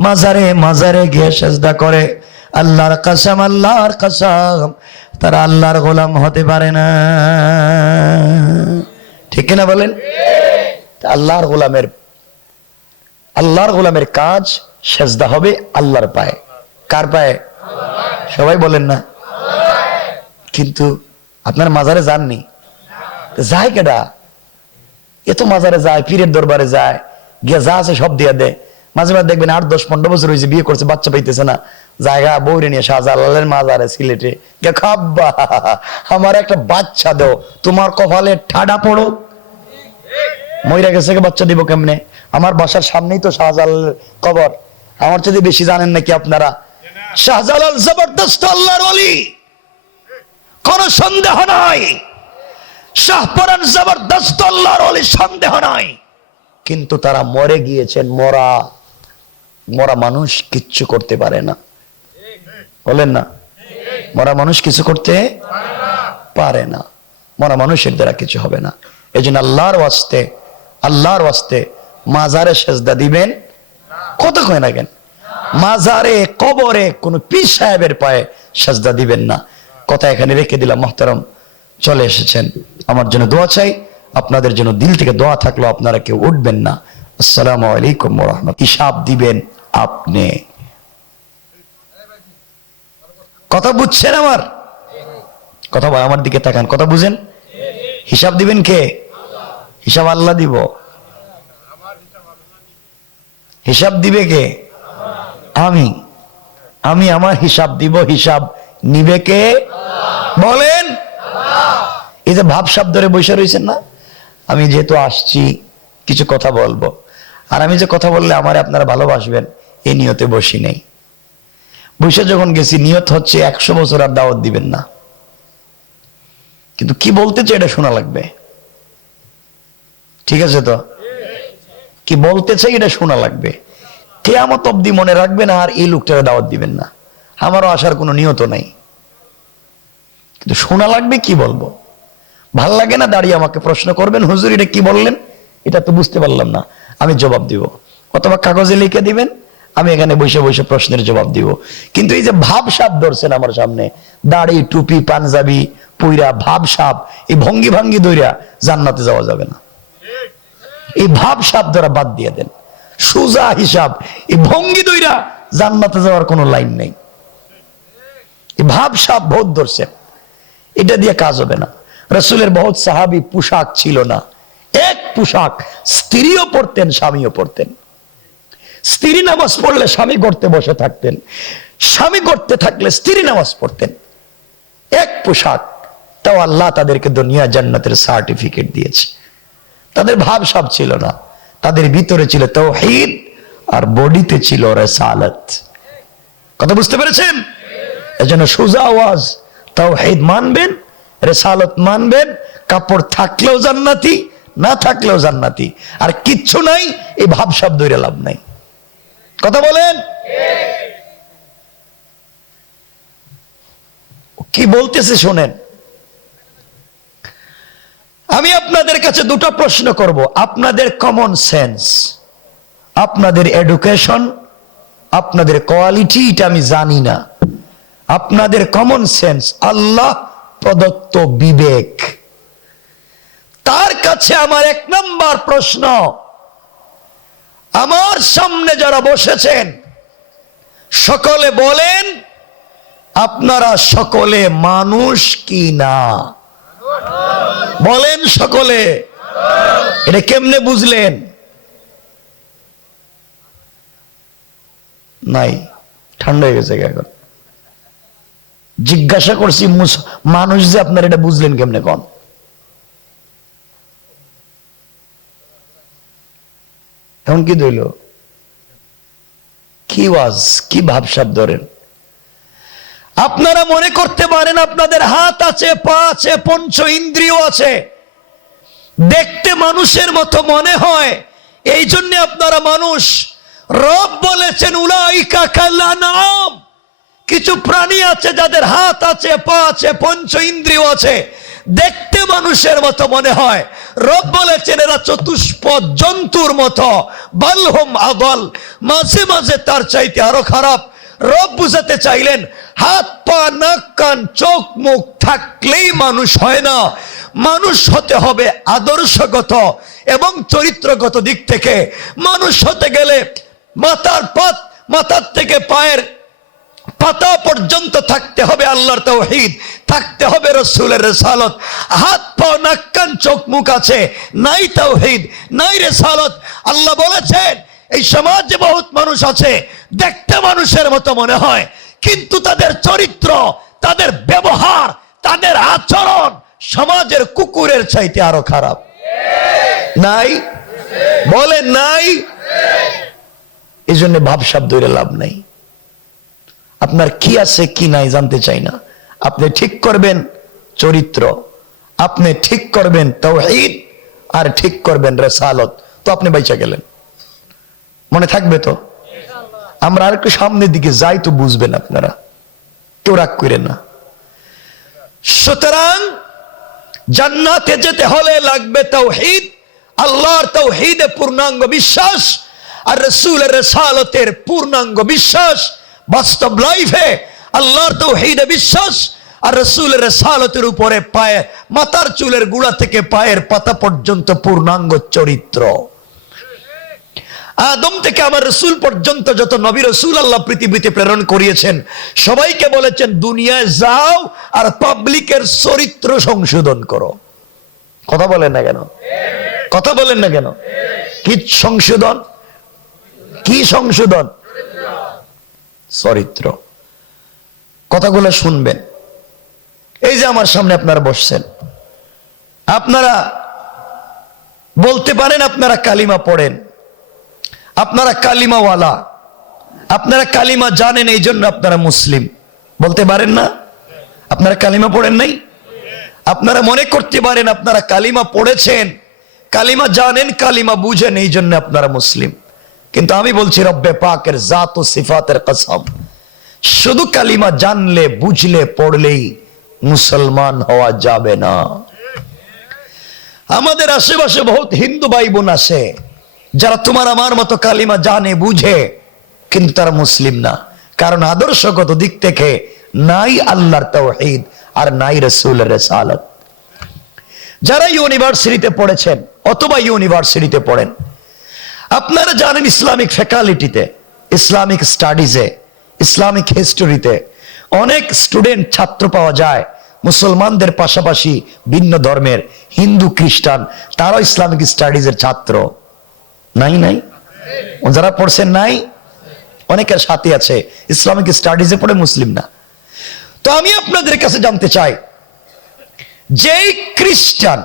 মাজারে মাজারে গিয়ে সিজদা করে, আল্লাহর কসম, আল্লাহর কসম, তারা আল্লাহর গোলাম হতে পারে না, ঠিক না বলেন? আল্লাহর গোলামের কাজ সিজদা হবে আল্লাহর পায়ে। কার পায়ে? সবাই বলেন না। কিন্তু আপনার মাজারে যাননি, যায় কেডা? এ তো মাজারে যায়, পীরের দরবারে যায়, গিয়া যা আছে সব দিয়ে দেয়। মাঝে মাঝে দেখবেন 8-10-15 বছর হয়েছে, বিয়ে করছে, বাচ্চা পাইতেছে না, জায়গা বউরে নিয়ে শাহজালালের মাজারে সিলেটে গিয়া, খাব্বা আমার একটা বাচ্চা দাও, তোমার কপালে ঠাডা পড়ো। মইরা গেছে বাচ্চা দিব কেমনে? আমার বাসার সামনেই তো শাহজালালের কবর। আমার যদি বেশি জানেন নাকি আপনারা? শাহজালাল জবরদস্ত আল্লাহর ওলি, কোন সন্দেহ নাই। শাহপরান জবরদস্ত আল্লাহর ওলি, সন্দেহ নাই। কিন্তু তারা মরে গিয়েছেন। মরা মরা মানুষ কিচ্ছু করতে পারে না, বলেন না? মরা মানুষ কিছু করতে পারে না। মরা মানুষের দ্বারা কিছু হবে না। এই জন্য আল্লাহর ওয়াস্তে মাজারে সেজদা দিবেন। কত কয় না কেন? মাজারে, কবরে কোন পীর সাহেবের পায়ে সেজদা দিবেন না। কথা এখানে রেখে দিলাম। মুহতারাম চলে এসেছেন, আমার জন্য দোয়া চাই, আপনাদের জন্য দিল থেকে দোয়া থাকলো। আপনারা কেউ উঠবেন না। আসসালামু আলাইকুম ওয়া রাহমাতুল্লাহ। হিসাব দিবেন আপনি। কথা বুঝছেন? আমার কথা ভাই, আমার দিকে তাকান, কথা বুঝেন? হিসাব দিবেন কে? হিসাব আল্লাহ দিব। হিসাব দিবে কে? আমি আমার হিসাব দিব। হিসাব নিবে কে? বলেন। এই যে ভাব সাব ধরে বসে রয়েছেন না, আমি যেহেতু আসছি কিছু কথা বলবো, আর আমি যে কথা বললে আমারে আপনারা ভালোবাসবেন এই নিয়তে বসি নেই। বসে যখন গেছি, নিয়ত হচ্ছে 100 বছর আর দাওয়াত দিবেন না, কিন্তু কি বলতে চাই এটা শোনা লাগবে। ঠিক আছে তো? কি বলতে চাই এটা শোনা লাগবে। কিয়ামত অবধি মনে রাখবেন আর এই লোকটারে দাওয়াত দিবেন না। আমারও আসার কোনো নিয়ত নাই, কিন্তু শোনা লাগবে কি বলবো। ভাল লাগে না দাঁড়িয়ে আমাকে প্রশ্ন করবেন, হুজুর এটা কি বললেন, এটা তো বুঝতে পারলাম না, আমি জবাব দিব। অথবা কাগজে লিখে দিবেন, আমি এখানে বসে বসে প্রশ্নের জবাব দিব। কিন্তু এই যে ভাব সাপ ধরছেন আমার সামনে, দাড়ি, টুপি, পাঞ্জাবি পুইরা ভাব সাপ, এই ভঙ্গি ভাঙ্গি ধইরা জান্নাতে যাওয়া যাবে না। এই ভাব সাপ ধরা বাদ দিয়ে দেন। সোজা হিসাব, এই ভঙ্গি ধইরা জান্নাতে যাওয়ার কোনো লাইন নেই। এই ভাব সাপ বহুত ধরছেন, এটা দিয়ে কাজ হবে না। রাসূলের বহুত সাহাবী পোশাক ছিল না, এক পোশাক। স্ত্রীও পড়তেন, স্বামীও পড়তেন। স্ত্রী নামাজ পড়লে স্বামী করতে বসে থাকতেন, স্বামী করতে থাকলে স্ত্রী নামাজ পড়তেন। এক পোশাক, তাও আল্লাহ তাদেরকে দুনিয়া জান্নাতের সার্টিফিকেট দিয়েছে। তাদের ভাব সব ছিল না, তাদের ভিতরে ছিল তাওহীদ আর বডিতে ছিল রিসালাত। কথা বুঝতে পেরেছেন? এজন্য সোজা আওয়াজ, তাওহীদ মানবেন, রিসালাত মানবেন। কাপড় থাকলেও জান্নাতি, না থাকলেও জান্নাতি। আর কিচ্ছু নাই, এই ভাব সব ধরে লাভ নাই। কথা বলেন। কি বলতেছে শোনেন। আমি আপনাদের কাছে দুটো প্রশ্ন করব। আপনাদের কমন সেন্স, আপনাদের এডুকেশন, আপনাদের কোয়ালিটি, এটা আমি জানি না। আপনাদের কমন সেন্স, আল্লাহ প্রদত্ত বিবেক, তার কাছে আমার 1 নম্বর প্রশ্ন, আমার সামনে যারা বসেছেন সকলে বলেন, আপনারা সকলে মানুষ কি না? বলেন সকলে। এটা কেমনে বুঝলেন? নাই, ঠান্ডা হয়ে গেছে এখন। জিজ্ঞাসা করছি মানুষ যে, আপনারা এটা বুঝলেন কেমনে? কোন এখন কি দইল? কি ওয়াজ, কি ভাবসাব ধরেন? আপনারা মনে করতে পারেন আপনাদের হাত আছে, পা আছে, পঞ্চ ইন্দ্রিয় আছে, দেখতে মানুষের মতো মনে হয়, এই জন্য আপনারা মানুষ। রব বলেছেন উলাইকা কাল আনআম, কিছু প্রাণী আছে যাদের হাত আছে, পা আছে, পঞ্চ ইন্দ্রিয় আছে, দেখতে মানুষের মতো মনে হয়। রব বলেছেন এরা চতুষ্পদ জন্তুর মতো, বালহুম আদাল, মাঝে মাঝে তার চাইতে আরো খারাপ। রব বুঝাতে চাইলেন হাত, পা, নাক, কান, চোখ, মুখ থাকলেই মানুষ হয় না। মানুষ হতে হবে আদর্শগত এবং চরিত্রগত দিক থেকে। মানুষ হতে গেলে মাথার থেকে পায়ের পাতা পর্যন্ত থাকতে হবে আল্লাহর তাওহীদ, থাকতে হবে রাসূলের রিসালাত। হাত, পা, নাক, কান, চোখ, মুখ আছে, নাই তাওহীদ, নাই রিসালাত। আল্লাহ বলেছেন এই সমাজে বহুত মানুষ আছে, দেখতে মানুষের মতো মনে হয়, কিন্তু তাদের চরিত্র, তাদের ব্যবহার, তাদের আচরণ সমাজের কুকুরের চাইতে আরো খারাপ। নাই? বলেন নাই? এই জন্য ভাবসাব ধরে লাভ নাই। আপনার কি আছে কি নাই জানতে চাই না। আপনি ঠিক করবেন চরিত্র, আপনি ঠিক করবেন তাওহীদ, আর ঠিক করবেন রিসালাত, তো আপনি বাইচা গেলেন। মনে থাকবে তো? আমরা আর একটু সামনের দিকে যাই তো বুঝবেন আপনারা, কেউ রাগ করেন না। সুতরাং জান্নাতে যেতে হলে লাগবে তাওহীদ, আল্লাহর তাওহীদে পূর্ণাঙ্গ বিশ্বাস আর রাসূলের রিসালাতের পূর্ণাঙ্গ বিশ্বাস। বাস্তব লাইফে আল্লাহর তাওহীদে বিশ্বাস আর রাসূলের রিসালাতের উপরে পায়ে মাথার চুলের গোড়া থেকে পায়ের পাতা পর্যন্ত পূর্ণাঙ্গ চরিত্র। আদম থেকে আমার রাসূল পর্যন্ত যত নবী রাসূল আল্লাহ পৃথিবীতে প্রেরণ করিয়েছেন, সবাইকে বলেছেন দুনিয়ায় যাও আর পাবলিকের চরিত্র সংশোধন করো। কথা বলেন না কেন? কথা বলেন না কেন? কি সংশোধন? কি সংশোধন? চরিত্র। কথাগুলো শুনবেন। এই যে আমার সামনে আপনারা বসছেন, আপনারা বলতে পারেন আপনারা কালিমা পড়েন, আপনারা কালিমাওয়ালা, আপনারা কালিমা জানেন, এই জন্য আপনারা মুসলিম। বলতে পারেন না? আপনারা কালিমা পড়েন নাই? আপনারা মনে করতে পারেন আপনারা কালিমা পড়েছেন, কালিমা জানেন, কালিমা বুঝেন, এই জন্য আপনারা মুসলিম। কিন্তু আমি বলছি রব্বে পাকের জাত ও সিফাতের কসম, শুধু কালিমা জানলে বুঝলে পড়লেই মুসলমান হওয়া যাবে না। আমাদের আশেপাশে বহুত হিন্দু ভাই বোন আছে যারা তোমার আমার মতো কালিমা জানে বুঝে, কিন্তু তারা মুসলিম না। কারণ আদর্শগত দিক থেকে নাই আল্লাহর তাওহীদ আর নাই রাসূলের রিসালাত। যারা ইউনিভার্সিটিতে পড়েছেন অথবা ইউনিভার্সিটিতে পড়েন, আপনারা জানেন ইসলামিক ফ্যাকাল্টিতে, ইসলামিক স্টাডিজে, ইসলামিক হিস্টোরিতে অনেক স্টুডেন্ট ছাত্র পাওয়া যায় মুসলমানদের পাশাপাশি ভিন্ন ধর্মের, হিন্দু খ্রিস্টান, তারাও ইসলামিক স্টাডিজের ছাত্র। নাই? নাই? যারা পড়ছেন নাই? অনেকের সাথে আছে ইসলামিক স্টাডিজে পড়ে মুসলিম না। তো আমি আপনাদের কাছে জানতে চাই, যেই খ্রিস্টান,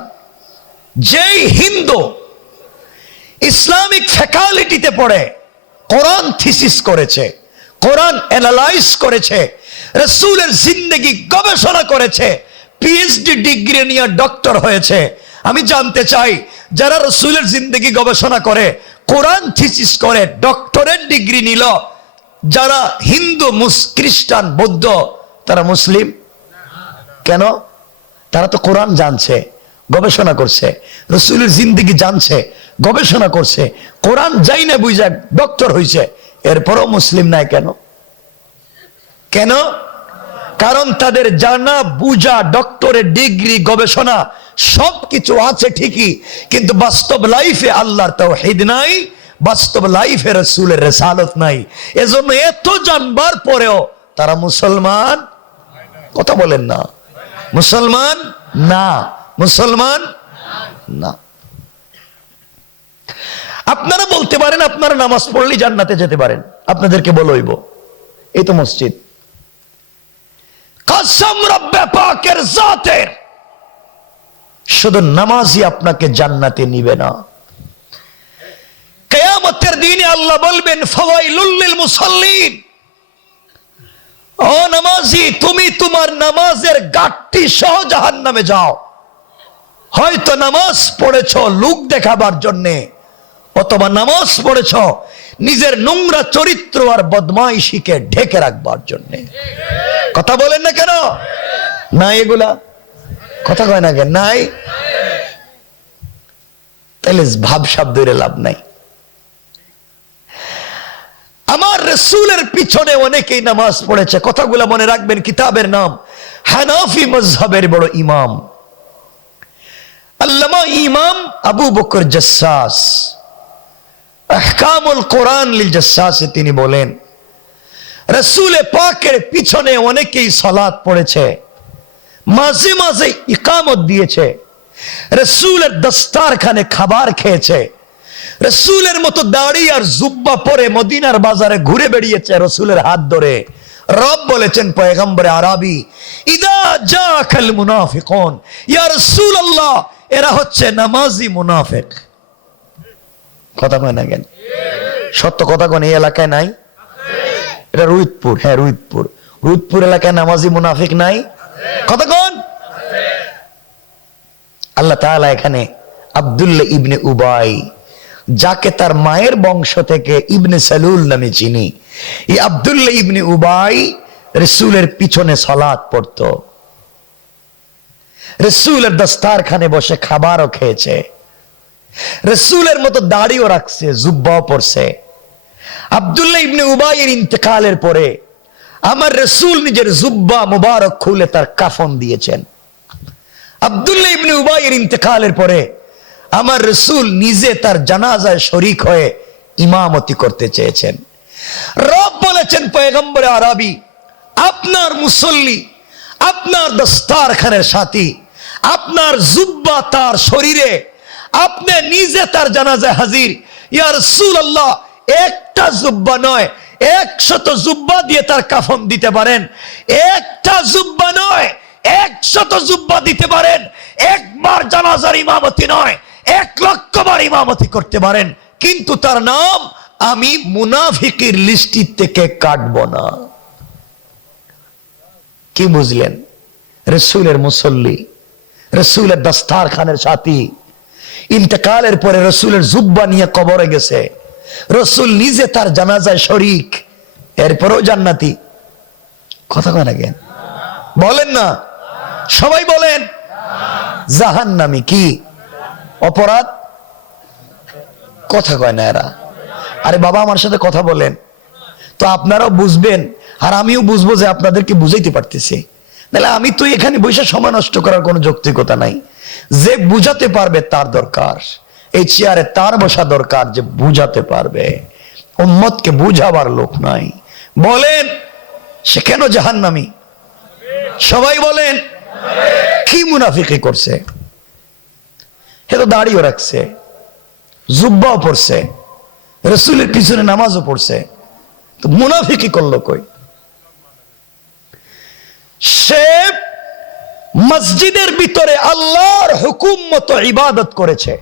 যেই হিন্দু ইসলামিক ফ্যাকাল্টিতে পড়ে কোরআন থিসিস করেছে, কোরআন অ্যানালাইজ করেছে, রাসূলের জিন্দেগি গবেষণা করেছে, পিএইচডি ডিগ্রি নিয়ে ডক্টর হয়েছে, আমি জানতে চাই যারা রাসূলের জিন্দেগি গবেষণা করে, কোরআন থিসিস করে, ডক্টরেট ডিগ্রি নিল, যারা হিন্দু, খ্রিস্টান, বৌদ্ধ, তারা মুসলিম কেন? তারা তো কোরআন জানছে, গবেষণা করছে, রাসূলের জিন্দেগি জানছে, গবেষণা করছে, কোরআন যাই না বুঝা ডক্টর হয়েছে, এরপরও মুসলিম নাই কেন? কেন? কারণ তাদের জানা বুঝা, ডক্টরের ডিগ্রি, গবেষণা সবকিছু আছে ঠিকই, কিন্তু বাস্তব লাইফে আল্লাহর তাওহীদ নাই, বাস্তব লাইফে রাসূলের রিসালাত নাই। এজন্য এত জানবার পরেও তারা মুসলমান। কথা বলেন না? মুসলমান না, মুসলমান না। আপনারা বলতে পারেন আপনারা নামাজ পড়লেই জান্নাতে যেতে পারেন, আপনাদেরকে বলইব এই তো মসজিদ। কসম রব্বে পাকের জাতের, শুধু নামাজই আপনাকে জান্নাতে নিবে না। কিয়ামতের দিনে আল্লাহ বলবেন ফাওয়াইলুল লিল মুসাল্লিন, ও নামাজি, তুমি তোমার নামাজের গাঁটটি সহ জাহান্নামে যাও। হয়তো নামাজ পড়েছো লোক দেখাবার জন্যে, অথবা নামাজ পড়েছো নিজের নোংরা চরিত্র আর বদমাইশিকে ঢেকে রাখবার জন্যে। কথা বলেন না কেন? না এগুলা কথা কয় না কেন? নাই? তাহলে ভাবসাব ধরে লাভ নাই। আমার রাসূলের পিছনে অনেকেই নামাজ পড়েছে, কথাগুলো মনে রাখবেন। কিতাবের নাম হানাফি মাযহাবের বড় ইমাম আল্লামা ইমাম আবু বকর জাসসাস, আহকামুল কোরআন লিল জাসসাসে তিনি বলেন, রাসূল পাকের পিছনে অনেকেই সালাত পড়েছে, মাঝে মাঝে ইকামত দিয়েছে, রাসূলের দস্তারখানে খাবার খেয়েছে, রাসূলের মতো দাড়ি আর জুব্বা পরে মদিনার বাজারে ঘুরে বেরিয়েছে রাসূলের হাত ধরে। রব বলেছেন পয়গম্বরে আরবি, ইদা জাকাল মুনাফিকুন, ইয়া রাসূলুল্লাহ, এরা হচ্ছে নামাজি মুনাফিক। কথা কয় না কেন? সত্য কথা কোন এই এলাকায় নাই? এটা রুইতপুর, হ্যাঁ রুইতপুর। রুইতপুর এলাকায় নামাজি মুনাফিক নাই? কথা কোন? আল্লাহ তাআলা এখানে আব্দুল্লাহ ইবনে উবাই, যাকে তার মায়ের বংশ থেকে ইবনে সালুল নামে চিনি, এই আব্দুল্লাহ ইবনে উবাই রাসূলের পিছনে সালাত পড়তো, রাসূলের দস্তারখানে বসে খাবারও খেয়েছে, রাসূলের মতো দাড়িও রাখছে, জুব্বাও পরছে। আব্দুল্লাহ ইবনে উবাইয়ের ইন্তেকালের পরে আমার রাসূল নিজের জুব্বা মুবারক খুলে তার কাফন দিয়েছেন। আব্দুল্লাহ ইবনে উবাইয়ের ইন্তেকালের পরে আমার রাসূল নিজে তার জানাজায় শরীক হয়ে ইমামতি করতে চেয়েছেন। রব বলেছেন পয়গম্বর আরবি, আপনার মুসল্লি, আপনার দস্তারখানের সাথী, আপনার জুব্বা তার শরীরে, আপনি নিজে তার জানাজায় হাজির। ইয়া রাসূলুল্লাহ, একটা জুব্বা নয় 100 জুব্বা দিয়ে তার কাফন দিতে পারেন, একটা জুব্বা নয় 100 জুব্বা দিতে পারেন, একবার জানাজার ইমামতি নয় 1,00,000 বার ইমামতি করতে পারেন, কিন্তু তার নাম আমি মুনাফিকের লিস্টি থেকে কাটবো না। কি বুঝলেন? রাসূলের মুসল্লি, রাসূলের দস্তারখানের সাথী, ইন্তেকালের পরে রাসূলের জুব্বা নিয়ে কবরে গেছে, রাসূল নিজে তার জানাজায় শরীক, এরপরেও জান্নাতি। কথা কয় না কেন? বলেন না, সবাই বলেন। জাহান্নামী। কি অপরাধ? কথা কয় না এরা। আরে বাবা, আমার সাথে কথা বলেন তো আপনারাও বুঝবেন আর আমিও বুঝবো যে আপনাদেরকে বুঝাইতে পারতেছি। তাহলে আমি তো এখানে বসে সময় নষ্ট করার কোনো যৌক্তিকতা নাই। যে বুঝাতে পারবে তার দরকার, এই চেয়ারে তার বসা দরকার যে বুঝাতে পারবে। উম্মতকে বুঝাবার লোক নাই। বলেন সে কেন জাহান্নামী? সবাই বলেন। কি মুনাফিকি করছে? হে তো দাড়িও রাখছে, জুব্বাও পড়ছে, রাসূলের পিছনে নামাজও পড়ছে, তো মুনাফিকি করলো কই? সে মসজিদের ভিতরে আল্লাহর হুকুম মতো ইবাদত করেছে,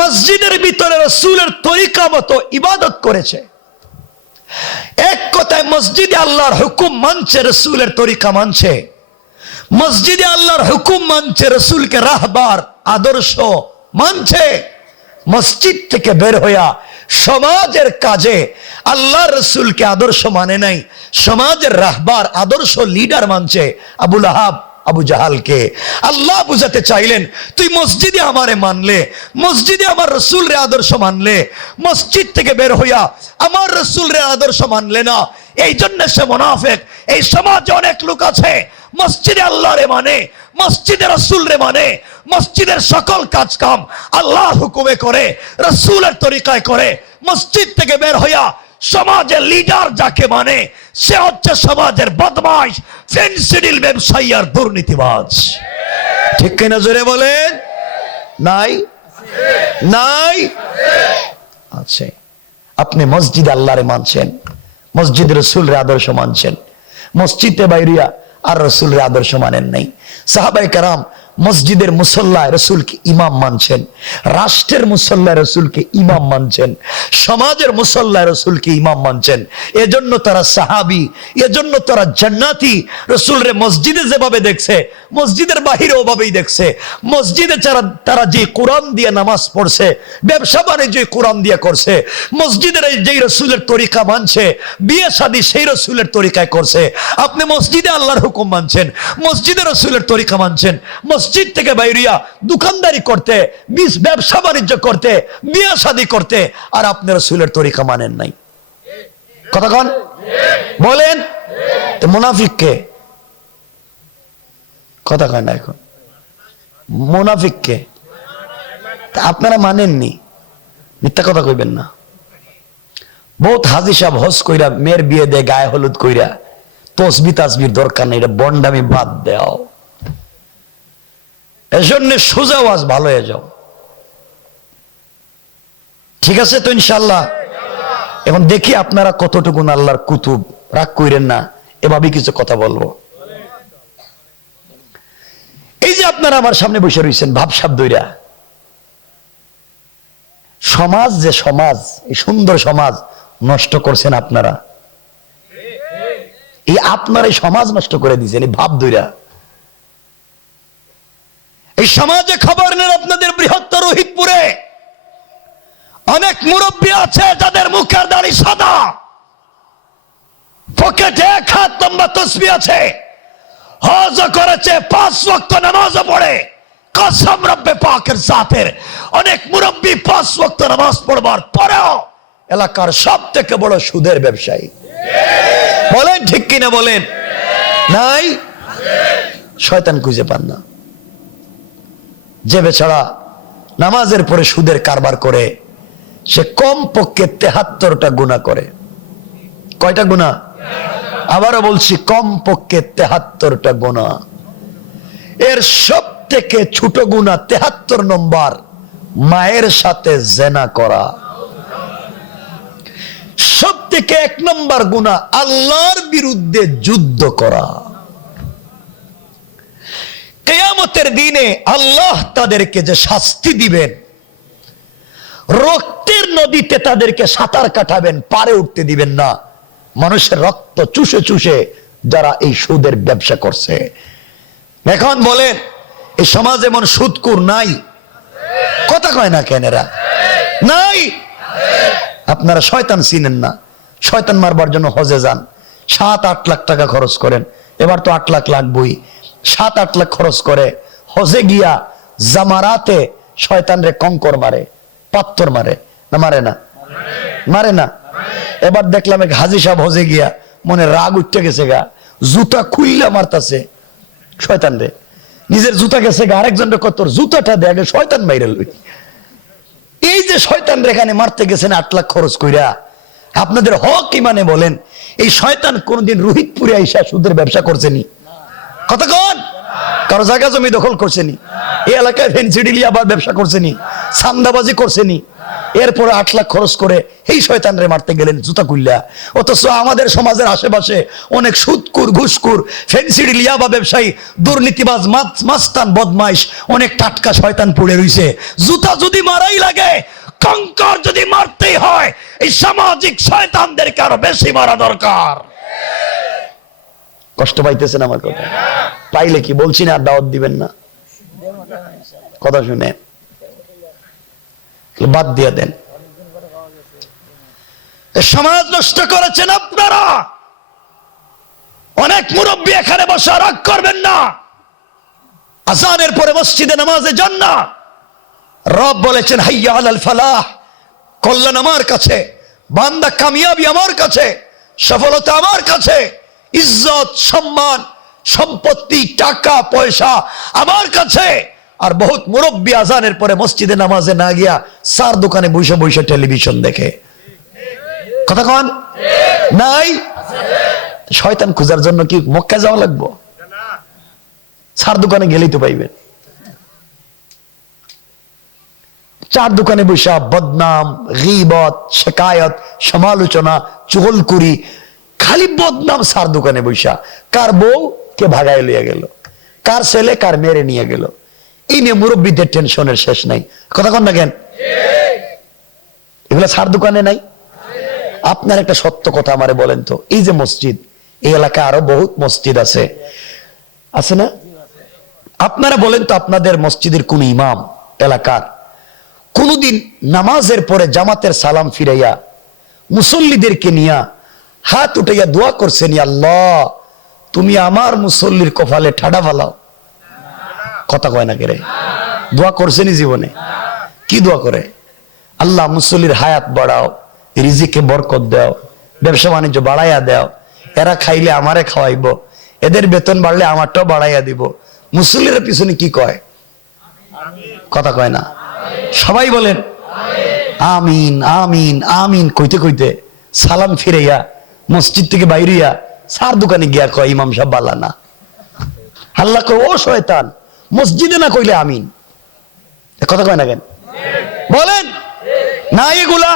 মসজিদের ভিতরে রাসূলের তরিকা মতো ইবাদত করেছে। এক কথায় মসজিদে আল্লাহর হুকুম মানছে, রাসূলের তরিকা মানছে, মসজিদে আল্লাহর হুকুম মানছে, রাসূলকে রাহবার আদর্শ মানছে। মসজিদ থেকে বের হইয়া সমাজের কাজে আল্লাহ রাসূলকে আদর্শ মানে নাই, সমাজের রাহবার আদর্শ লিডার মানছে আবু লাহাব, আবু জাহালকে। আল্লাহ বুঝাতে চাইলেন, তুই মসজিদে আমারে মানলে, মসজিদে আমার রাসূল রে আদর্শ মানলে, মসজিদ থেকে বের হইয়া আমার রাসূল রে আদর্শ মানলে না, এই জন্য সে মুনাফিক। এই সমাজে অনেক লোক আছে মসজিদে আল্লাহ রে মানে, মসজিদে রাসূল রে মানে, মসজিদের সকল কাজ কাম আল্লাহর হুকুমে করে, রাসূলের তরিকায় করে, মসজিদ থেকে বের হইয়া সমাজের লিডার যাকে মানে সে হচ্ছে সমাজের বদমাইশ, ফেন্সিডিল ব্যবসায়ী আর দুর্নীতিবাজ। ঠিক কিনা জোরে বলেন? নাই? নাই? আছে। আপনি মসজিদ আল্লাহরে মানছেন, মসজিদ রাসূলের আদর্শ মানছেন, মসজিদে বাইরিয়া আর রাসূলের আদর্শ মানেন নাই। সাহাবায়ে কেরাম মসজিদের মুসল্লায় রাসূলকে ইমাম মানছেন, রাষ্ট্রের মুসল্লায় রাসূলকে ইমাম মানছেন, সমাজের মুসল্লায় রাসূলকে ইমাম মানছেন। এজন্য তারা সাহাবী, এজন্য তারা জান্নাতি। রাসূলরে মসজিদে যেভাবে দেখছে মসজিদের বাহিরে ওভাবেই দেখছে। মসজিদে তারা যে কোরআন দিয়ে নামাজ পড়ছে, ব্যবসা বাণিজ্য কোরআন দিয়ে করছে, মসজিদের যেই রাসূলের তরিকা মানছে, বিয়ে শাদী সেই রাসূলের তরিকায় করছে। আপনি মসজিদে আল্লাহর হুকুম মানছেন, মসজিদে রাসূলের তরিকা মানছেন, মসজিদ থেকে বাইরিয়া দোকানদারি করতে, ব্যবসা বাণিজ্য করতে, বিয়ে শাদী করতে, আর আপনি রাসূলের তরিকা মানেন নাই। কথা কন, বলেন। তো মুনাফিক কে? কথা কয় না এখন। মুনাফিক কে? আপনারা মানেননি, মিথ্যা কথা কইবেন না। বহুত হাজি সাহেব হজ কইরা মেয়ের বিয়ে দেয়, গায়ে হলুদ কইরা, তসবি তাসবির দরকার নেই, এটা বন্ডামি বাদ দেও। এজন্য সোজা ওয়াজ, ভালো হয়ে যাও। ঠিক আছে তো ইনশাআল্লাহ? এখন দেখি আপনারা কতটুকু আল্লাহর কুতুব। রাগ কইরেন না, এভাবে কিছু কথা বলবো। এই যে আপনারা আমার সামনে বসে রয়েছেন ভাবসাব দইরা, সমাজ যে সমাজ, এই সুন্দর সমাজ নষ্ট করছেন আপনারা। এই আপনার এই সমাজ নষ্ট করে দিয়েছেন এই ভাব দইরা। এই সমাজে খবর নেন আপনাদের বৃহত্তর রোহিতপুরে অনেক মুরব্বী আছে যাদের মুখের দাড়ি সাদা, পকেটে 1 হাত লম্বা তসবিহ আছে, হজ করেছে, 5 ওয়াক্ত নামাজ পড়ে, কসম রব্বে পাকের জাতের অনেক মুরব্বী 5 ওয়াক্ত নামাজ পড়বার পরেও এলাকার সবথেকে বড় সুদের ব্যবসায়ী। বলেন ঠিক কিনা বলেন? নাই? শয়তান খুঁজে পান না। যে বেচারা নামাজের পরে সুদের কারবার করে সে কম পক্ষে 73টা গুনাহ করে। কয়টা গুনাহ? আবারও বলছি, কম পক্ষে 73টা গুনাহ। এর সব থেকে ছোট গুনাহ 73 নম্বর, মায়ের সাথে জিনা করা। সব থেকে 1 নম্বর গুনাহ আল্লাহর বিরুদ্ধে যুদ্ধ করা। কিয়ামতের দিনে আল্লাহ তাদেরকে যে শাস্তি দিবেন, রক্তের নদীতে তাদেরকে সাঁতার কাটাবেন, পারে উঠতে দিবেন না। মানুষের রক্ত চুষে চুষে যারা এই সুদের ব্যবসা করছে। এখন বলেন এই সমাজে এমন সুদকুর নাই? কথা কয় না কেন এরা? নাই? আপনারা শয়তান চিনেন না। শয়তান মারবার জন্য হজে যান, 7-8 লাখ টাকা খরচ করেন। এবার তো 8 লাখ লাগবেই। 7-8 লাখ খরচ করে হজে গিয়া জামারাতে শয়তান রে কঙ্কর মারে, পাথর মারে, না মারে না? মারে না? এবার দেখলাম এক হাজি সাহেব হজে গিয়া মনে রাগ উঠতে গেছে গা, জুতা খুইলা মারতাছে শয়তান রে। নিজের জুতা গেছে গা, আরেকজন রে কত জুতাটা দেখে শয়তান মাইরে লই। এই যে শয়তান রে এখানে মারতে গেছেন 8 লাখ খরচ কইরা, আপনাদের হক ইমানে বলেন এই শয়তান কোনদিন রোহিতপুরে আইসা সুদের ব্যবসা করছেনি? কথা কন? কারো জায়গা জমি দখল করছেনি? এই এলাকায় ফেন্সিডিলি আবার ব্যবসা করছেনি? সান্দাবাজি করছেনি? এরপরে 8 লাখ খরচ করে এই শয়তান রে মারতে গেলেন জুতা খুললা। অথচ আমাদের সমাজের আশেপাশে অনেক সুদকুর, ঘুষকুর, ফেন্সিডিলি বা ব্যবসায়ী, দুর্নীতিবাজ, মাস্তান, বদমাইশ, অনেক টাটকা শয়তান পড়ে রইছে। জুতা যদি মারাই লাগে, কঙ্কর যদি মারতেই হয়, এই সামাজিক শয়তানদেরকে আরো বেশি মারা দরকার। কষ্ট পাইতেছেন আমার কথা? পাইলে কি বলছি না দাওয়াত দিবেন না? কথা শুনে বাদ দিয়ে দেন। সমাজ নষ্ট করেছেন আপনারা। অনেক মুরব্বী এখানে বসে রাগ করবেন না। আযানের পরে মসজিদে নামাজে যান না। রব বলেছেন হাইয়া আলাল ফালাহ, কল্যাণ আমার কাছে, বান্দা কামিয়াবি আমার কাছে, সফলতা আমার কাছে, ইজ্জত, সম্মান, সম্পত্তি, টাকা পয়সা আমার কাছে। আর বহুত মুরব্বী আযানের পরে মসজিদে নামাজে না গিয়া 4 দোকানে বসে বসে টেলিভিশন দেখে। কথা কন? নাই? শয়তান খোঁজার জন্য কি মক্কা যাওয়া লাগবো? 4 দোকানে গেলেই তো পাইবেন। 4 দোকানে বসে বদনাম, গীবত, শিকায়ত, সমালোচনা, চুগলখুরি, খালি বদনাম। 4 দোকানে বসা কার বউ কে ভাগায় লইয়া গেল, কার ছেলে কার মেরে নিয়ে গেল, এই নিয়ে মুরব্বীদের টেনশনের শেষ নাই। কথা কন না কেন? এগুলা 4 দোকানে নাই? আপনার একটা সত্য কথা আমারে বলেন তো, এই যে মসজিদ, এই এলাকায় আরো বহুত মসজিদ আছে, আছে না? আপনারা বলেন তো আপনাদের মসজিদের কোন ইমাম এলাকার কোনদিন নামাজের পরে জামাতের সালাম ফিরাইয়া মুসল্লিদেরকে নিয়া হাত উঠাইয়া দোয়া করছেন, আল্লাহ তুমি আমার মুসল্লির কপালে ঠাডা ফালাও? কথা কয় না কেরে? দোয়া করছেনি জীবনে? কি দোয়া করে? আল্লাহ মুসল্লির হায়াত বাড়াও, রিজিকে বরকত দাও, ব্যবসা বাণিজ্য বাড়াইয়া দাও, এরা খাইলে আমারে খাওয়াইব, এদের বেতন বাড়লে আমারটাও বাড়াইয়া দিব। মুসল্লির পিছনে কি কয়? কথা কয় না? সবাই বলেন আমিন আমিন আমিন কইতে কইতে সালাম ফিরাইয়া মসজিদ থেকে বাইরিয়া 4 দোকানে গিয়া কয় ইমাম সাহেব বালা না। আল্লাহ কয় ও শয়তান, মসজিদে না কইলে আমিন। কথা কয় না কেন? বলেন না এগুলা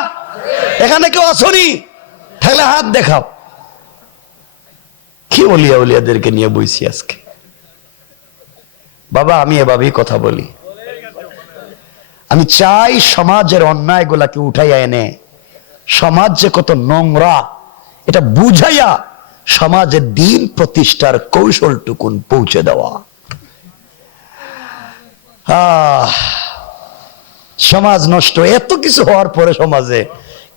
এখানে কেউ আসনি? তাহলে হাত দেখাও। কি ওলিয়া উলিয়াদেরকে নিয়ে বইছি আজকে। বাবা আমি এভাবেই কথা বলি। আমি চাই সমাজের অন্যায়গুলাকে উঠাইয়া এনে সমাজ যে কত নোংরা এটা বুঝাইয়া সমাজের দিন প্রতিষ্ঠার কৌশলটুকুন পৌঁছে দেওয়া। সমাজ নষ্ট, এত কিছু হওয়ার পরে সমাজে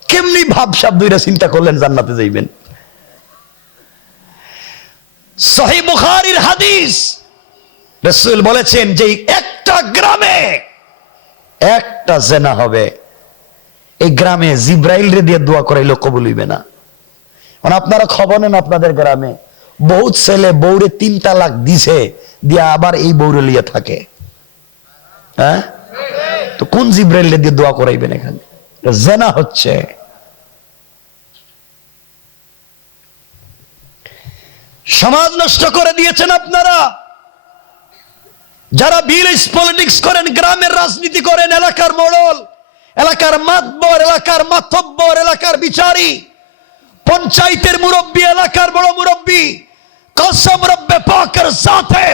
কেমনি ভাবসাব দুইটা চিন্তা করলেন জান্নাতে যাইবেন? সহিহ বুখারীর হাদিস, রাসূল বলেছেন যে একটা গ্রামে একটা জেনা হবে, এই গ্রামে জিব্রাইল রে দিয়ে দোয়া করাইলেও কবুল হইবে না। মানে আপনারা খবর নেন, আপনাদের গ্রামে বহুত ছেলে বউরে 3 তালাক দিছে, দিয়া আবার এই বউরে লিয়ে থাকে। হ্যাঁ, তো কোন জিব্রাইল রে দিয়ে দোয়া করাইবেন? এখানে জেনা হচ্ছে। সমাজ নষ্ট করে দিয়েছেন আপনারা। যারা ভিলেজ পলিটিক্স করেন, গ্রামের রাজনীতি করেন, এলাকার মোড়ল, এলাকার মাতবর, এলাকার মাতব্বর, এলাকার বিচারী, পঞ্চায়েতের মুরব্বী, এলাকার বড় মুরব্বী, কসম রব্বে পাকের সাথে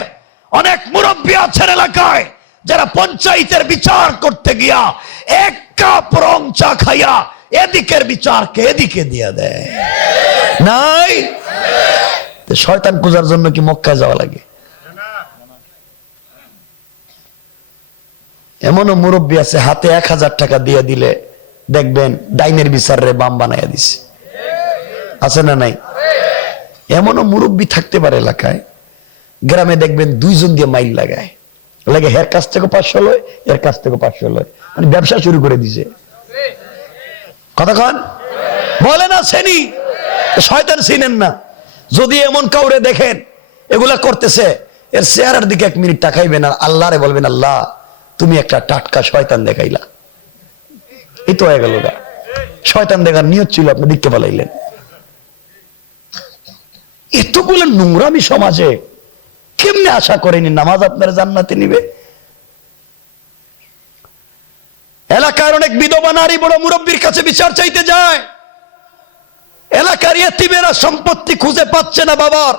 অনেক মুরব্বী আছেন এলাকায় যারা পঞ্চায়েতের বিচার করতে গিয়া এক কাপ রং চা খাইয়া এদিকের বিচারকে এদিকে দিয়ে দেয়। নাই, শয়তান পূজার জন্য কি মক্কায় যাওয়া লাগে? এমনও মুরব্বী আছে হাতে 1000 টাকা দিয়ে দিলে দেখবেন ডাইনের বিচার রে বাম বানাইয়া দিছে। আছে না নাই? এমনও মুরব্বী থাকতে পারে এলাকায়, গ্রামে দেখবেন 2 জন দিয়ে মাইল লাগায়, লাগে হের কাছ থেকে 500 লয়, এর কাছ থেকে 500 লয়, মানে ব্যবসা শুরু করে দিছে। কথা কন বলে না শ্রেণী, শয়তান চিনেন না? যদি এমন কাউরে দেখেন এগুলা করতেছে, এর চেহারার দিকে 1 মিনিট তাকাইবেন আর আল্লাহরে বলবেন, আল্লাহ তুমি একটা টাটকা শয়তান দেখাইলা। এই তো হয়ে গেল গা, শয়তান দেখার নিয়ত ছিল, আপনি দেখতে পালাইলেন। এতগুলো নোংরামি সমাজে কেমনে আশা করেনি নামাজ আপনার জান্নাতে নিবে? এলাকার অনেক বিধবা নারী বড় মুরব্বীর কাছে বিচার চাইতে যায়, এলাকার ইয়েতিমেরা সম্পত্তি খুঁজে পাচ্ছে না, বাবার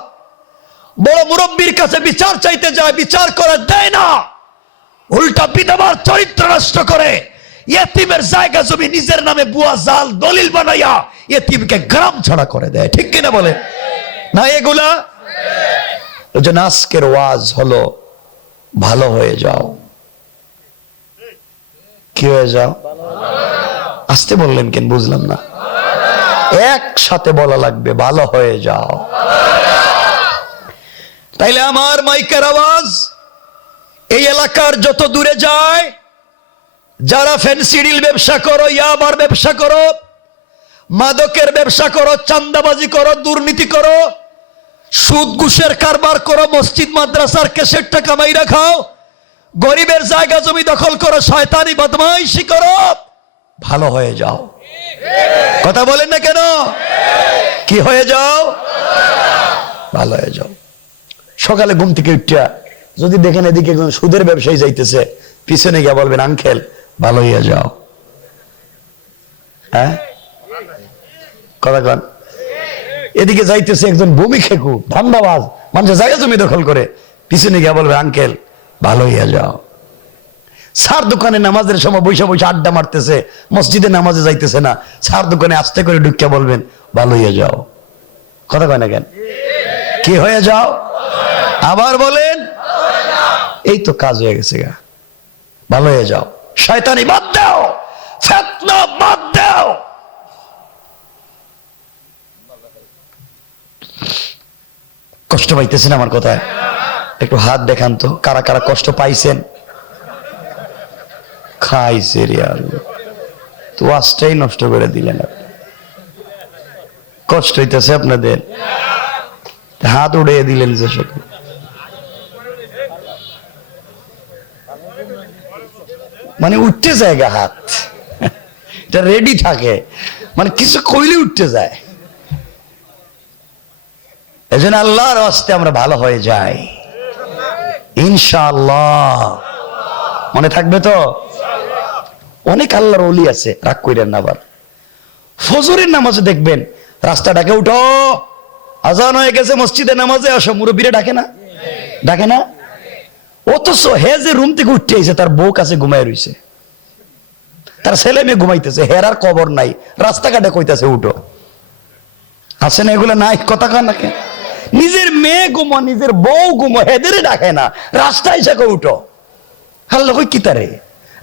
বড় মুরব্বীর কাছে বিচার চাইতে যায়, বিচার করে দেয় না, উল্টা বিধবার চরিত্র নষ্ট করে ইয়েতিমের জায়গা জমি নিজের নামে বুয়া জাল দলিল বানাইয়া ইয়েতিমকে গ্রাম ছাড়া করে দেয়। ঠিক কিনা বলে না? এগুলা যে আজকের ওয়াজ হলো ভালো হয়ে যাও। কি হয়ে যাও? আসতে বললেন কেন? বুঝলাম না। একসাথে বলা লাগবে, ভালো হয়ে যাও। তাইলে আমার মাইকের আওয়াজ এই এলাকার যত দূরে যায়, যারা ফেন্সিডিল ব্যবসা করো, ইয়াবার ব্যবসা করো, মাদকের ব্যবসা করো, চান্দাবাজি করো, দুর্নীতি করো, সুদ ঘুষের কারবার করো, মসজিদ মাদ্রাসার কেসের টাকা মাইরা খাও, গরিবের জায়গা জমি দখল করো, শয়তানি বদমাইশি করো, ভালো হয়ে যাও। কথা বলেন না কেন? কি হয়ে যাও? ভালো হয়ে যাও। সকালে ঘুম থেকে উঠিয়া যদি দেখেন এদিকে সুদের ব্যবসায়ী যাইতেছে, পিছনে গিয়ে বলবেন, আঙ্কেল ভালো হইয়া যাও। হ্যাঁ, কথা কন। এদিকে যাইতেছে একজন ভূমি খেকু ধান্দাবাজ, মানুষের জায়গা জমি দখল করে, পিছনে গিয়ে বলবে, আঙ্কেল ভালো হইয়া যাও। সার দোকানে নামাজের সময় বৈশা বৈশা আড্ডা মারতেছে, মসজিদে নামাজে যাইতেছে না, সার দোকানে আস্তে করে ঢুকিয়া বলবেন, ভালো হইয়া যাও। কথা কয় না কেন? কি হয়ে যাও? আবার বলেন, এই তো কাজ হয়ে গেছে গা, ভালো হয়ে যাও। শয়তানি বাদ দাও, ফিতনা বাদ দাও। কষ্ট পাইতেছেন আমার কথায়? একটু হাত দেখান তো, কারা কারা কষ্ট পাইছেন? খাইছে রে আল্লাহ, তো আজটাই নষ্ট করে দিলেন। কষ্ট হইতেছে আপনাদের? হাত উড়িয়ে দিলেন যে সকল। মানে উঠতে যায় গা হাত, এটা রেডি থাকে, মানে কিছু কইলে উঠতে যায়। এজন্য আল্লাহর রাস্তে আমরা ভালো হয়ে যাই ইনশাআল্লাহ। মনে থাকবে তো? অনেক আল্লাহর ওলি আছে, রাগ কইরেন না। আবার ফজরের নামাজে দেখবেন রাস্তাটাকে উঠো, আজান হয়ে গেছে, মসজিদে নামাজে আসো, মুরব্বীরা ডাকে না? ডাকে না? অথচ হে যে রুম থেকে উঠতে আইছে, তার বউ কাছে ঘুমায় রইছে। তার ছেলে মেয়ে ঘুমাইতেছে, হেরার কবর নাই, রাস্তাঘাটে কইতাছে উঠো। আছে না এগুলো? নাই, কথা কয় না কেন? নিজের মেয়ে ঘুমো, নিজের বউ ঘুমো, হেদের ডাকে না, রাস্তায় এসে উঠো। আল্লাহ কই কি তারে?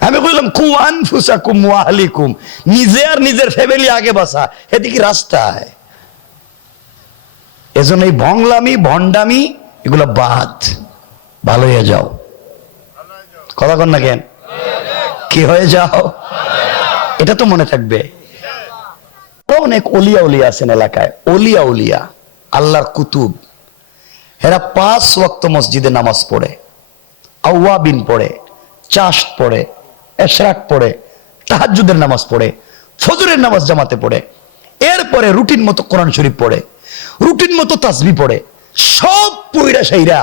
আমি বললাম কু আনফুসাকুম ওয়া আহলিকুম, নিজে আর নিজের ফ্যামিলি আগে বাঁচা, এদিকে রাস্তায়। এজন্য এই ভংলামি ভণ্ডামি এগুলো বাদ, ভালো হয়ে যাও। কথা কন না কেন? কি হয়ে যাও? এটা তো মনে থাকবে। অনেক ওলিয়া উলিয়া আছেন এলাকায়, ওলিয়া উলিয়া আল্লাহর কুতুব, এরা 5 ওয়াক্ত মসজিদে নামাজ পড়ে, আওয়াবিন পড়ে, চাশত পড়ে, এশরাক পড়ে, তাহাজ্জুদের নামাজ পড়ে, ফজরের নামাজ জামাতে পড়ে, এরপরে রুটিন মতো কোরআন শরীফ পড়ে, রুটিন মতো তাসবিহ পড়ে, সব পইরা সাইরা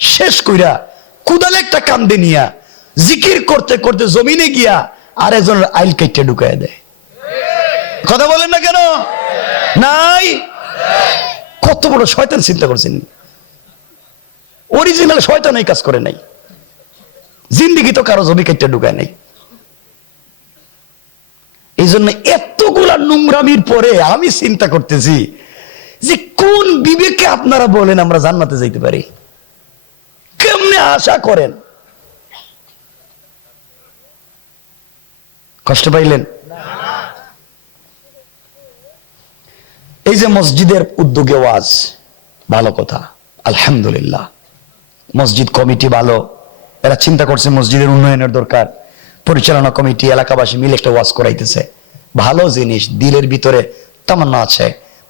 শেষ কইরা কুদালে একটা কান্দে নিয়া জিকির করতে করতে জমিনে গিয়া আরেকজনের আইল কেটে ঢুকায় দেয়। কথা বলেন না কেন? নাই? কত বড় শয়তান চিন্তা করছেন! অরিজিনাল শয়তান এই কাজ করে নাই, জিন্দিগি তো কারো জমি কেটে ঢুকায় নাই। এই জন্য এতগুলা নোংরামির পরে আমি চিন্তা করতেছি যে কোন বিবেকে আপনারা বলেন আমরা জান্নাতে যাইতে পারি? কেমনে আশা করেন? কষ্ট পাইলেন? এই যে মসজিদের উদ্যোগে ওয়াজ, ভালো কথা, আলহামদুলিল্লাহ। মসজিদ কমিটি ভালো, এরা চিন্তা করছে মসজিদের উন্নয়নের দরকার, পরিচালনা কমিটি এলাকাবাসী মিলে একটা ওয়াজ করাইতেছে, ভালো জিনিস। দিলের ভিতরে তামান্না আছে,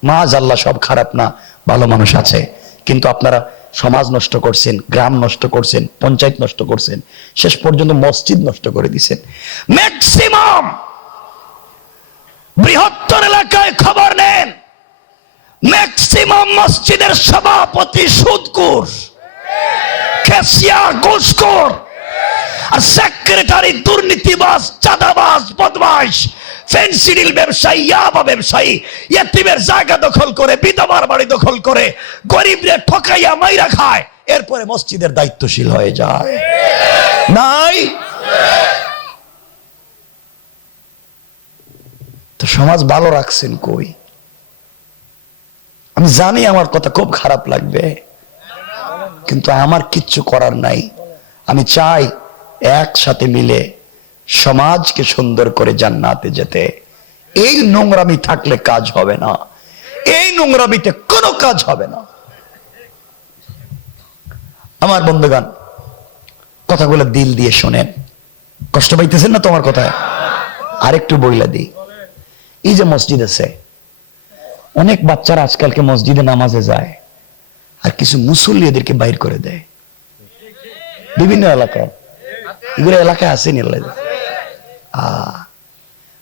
মাআল্লাহ সব খারাপ না, ভালো মানুষ আছে। কিন্তু আপনারা সমাজ নষ্ট করছেন, গ্রাম নষ্ট করছেন, পঞ্চায়েত নষ্ট করছেন, শেষ পর্যন্ত মসজিদ নষ্ট করে দিচ্ছেন। ম্যাক্সিমাম বৃহত্তর এলাকায় খবর নেন, ম্যাক্সিমাম মসজিদের সভাপতি সুদখোর, ক্যাশিয়ার ঘুষখোর, আর সেক্রেটারি দুর্নীতিবাজ, চাঁদাবাজ, বদমাইশ, ফেন্সিডিল ব্যবসায়ী, ইয়াবা ব্যবসায়ী, ইয়েতিমের জায়গা দখল করে, বিধবার বাড়ি দখল করে, গরিবদের ঠকাইয়া মাইরা খায়, এরপরে মসজিদের দায়িত্বশীল হয়ে যায়। নাই? তো সমাজ ভালো রাখছেন কই? আমি জানি আমার কথা খুব খারাপ লাগবে, কিন্তু আমার কিচ্ছু করার নাই। আমি চাই একসাথে মিলে সমাজকে সুন্দর করে জান্নাতে যেতে। এই নোংরামি থাকলে কাজ হবে না, এই নোংরামিতে কোনো কাজ হবে না। আমার বন্ধুগণ, কথাগুলো দিল দিয়ে শোনেন। কষ্ট পাইতেছেন না তোমার কথায়? আরেকটু বইলা দিই, এই যে মসজিদ আছে, অনেক বাচ্চারা আজকালকে মসজিদে নামাজে যায়, আর কিছু মুসল্লি এদেরকে বাইর করে দেয় বিভিন্ন এলাকায়। এগুলো এলাকায় আসেনি।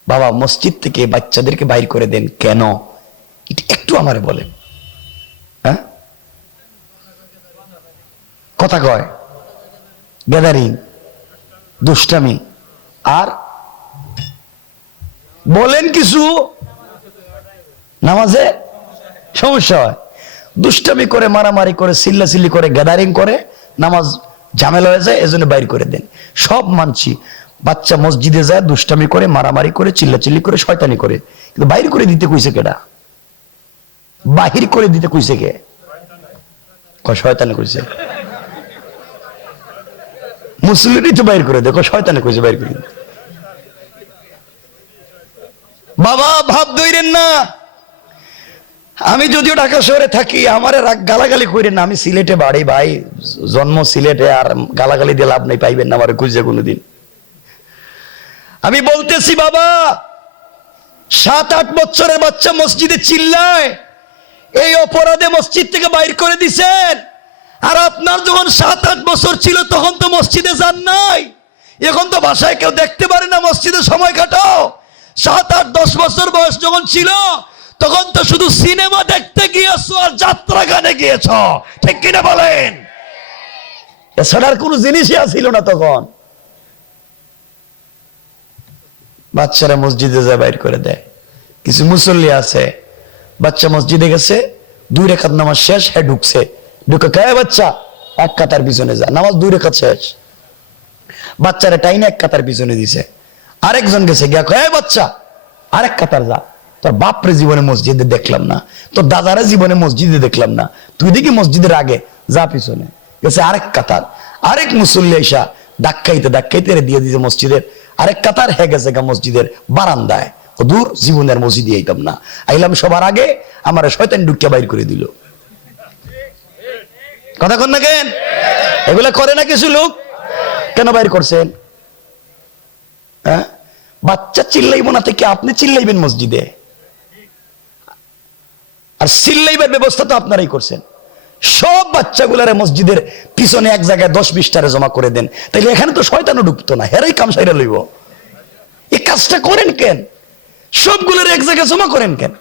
বাবা, মসজিদ থেকে বাচ্চাদেরকে বাইর করে দেন কেন? একটু আমারে বলেন। হ্যাঁ, কথা কয়, গ্যাদারিং, দুষ্টামি, আর বলেন কিছু নামাজে সমস্যা হয়, দুষ্টামি করে, মারামারি করে, চিল্লাচিল্লি করে, গ্যাদারিং করে, নামাজ ঝামেলা হয়ে যায়, এজন্য বাইর করে দেন। সব মানছি, বাচ্চা মসজিদে যায়, দুষ্টামি করে, মারামারি করে, চিল্লাচিল্লি করে, শয়তানি করে, কিন্তু বাইর করে দিতে কইছে কেডা? বাহির করে দিতে কইছে কে? শয়তানি কইছে। মুসলিমই তো বাইর করে দেখো, শয়তানি কইছে বাইর করে। বাবা, ভাব ধইরেন না। আমি যদিও ঢাকা শহরে থাকি, আমার গালাগালি করেন না, আমি সিলেটে বাড়ি ভাই, জন্ম সিলেটে, আর গালাগালি দিয়ে লাভ নেই, পাইবেন না আমার খুঁজে কোনোদিন। আমি বলতেছি বাবা, 7-8 বছরের বাচ্চা মসজিদে চিল্লায়, এই অপরাধে মসজিদ থেকে বাইর করে দিছেন। আর আপনার যখন 7-8 বছর ছিল তখন তো মসজিদে যান নাই, এখন তো বাসায় কেউ দেখতে পারে না, মসজিদে সময় কাটাও। 7-8-10 বছর বয়স যখন ছিল তখন তো শুধু সিনেমা দেখতে গিয়েছো আর যাত্রা গানে গিয়েছ, ঠিক কিনা বলেন? এছাড়ার কোন জিনিসই আসিল না তখন। বাচ্চারা মসজিদে যায় বাইর করে দেয়। কিছু মুসল্লি আছে, বাচ্চা মসজিদে গেছে, 2 রাকাত নামাজ শেষ, হ্যাঁ ঢুকছে, ঢুকে কয় বাচ্চা 1 কাতার পিছনে যা, নামাজ 2 রাকাত শেষ, বাচ্চারা টাইনে 1 কাতার পিছনে দিছে। আরেকজন গেছে গিয়া কয়, এই বাচ্চা আরেক কাতার যা, তোর বাপরে জীবনে মসজিদে দেখলাম না, তোর দাদারে জীবনে মসজিদে দেখলাম না, তুই দেখি মসজিদের আগে যা, পিছনে গেছে আরেক কাতার। আরেক মুসল্লি এসা ধাক্কাইতে ধাক্কাইতে দিয়ে দিতে মসজিদের আরেক কাতার, হে গেছে গা মসজিদের বারান্দায়। দূর, জীবনের মসজিদে আইতাম না, আইলাম সবার আগে, আমার শয়তান ঢুকিয়া বাইর করে দিল। কথা কন না কেন? এগুলা করে না কিছু লোক, কেন বাইর করছেন? হ্যাঁ, বাচ্চা চিল্লাইব না থেকে আপনি চিল্লাইবেন মসজিদে, আর চিল্লাইবার ব্যবস্থা তো আপনারাই করছেন। সব বাচ্চাগুলারে মসজিদের পিছনে এক জায়গায় 10-20টারে জমা করে দেন, তাইলে এখানে তো শয়তানও ঢুকতো না, হেরাই কাম সাইরা লইব। এই কাজটা করেন কেন? সবগুলোর এক জায়গায় জমা করেন কেন?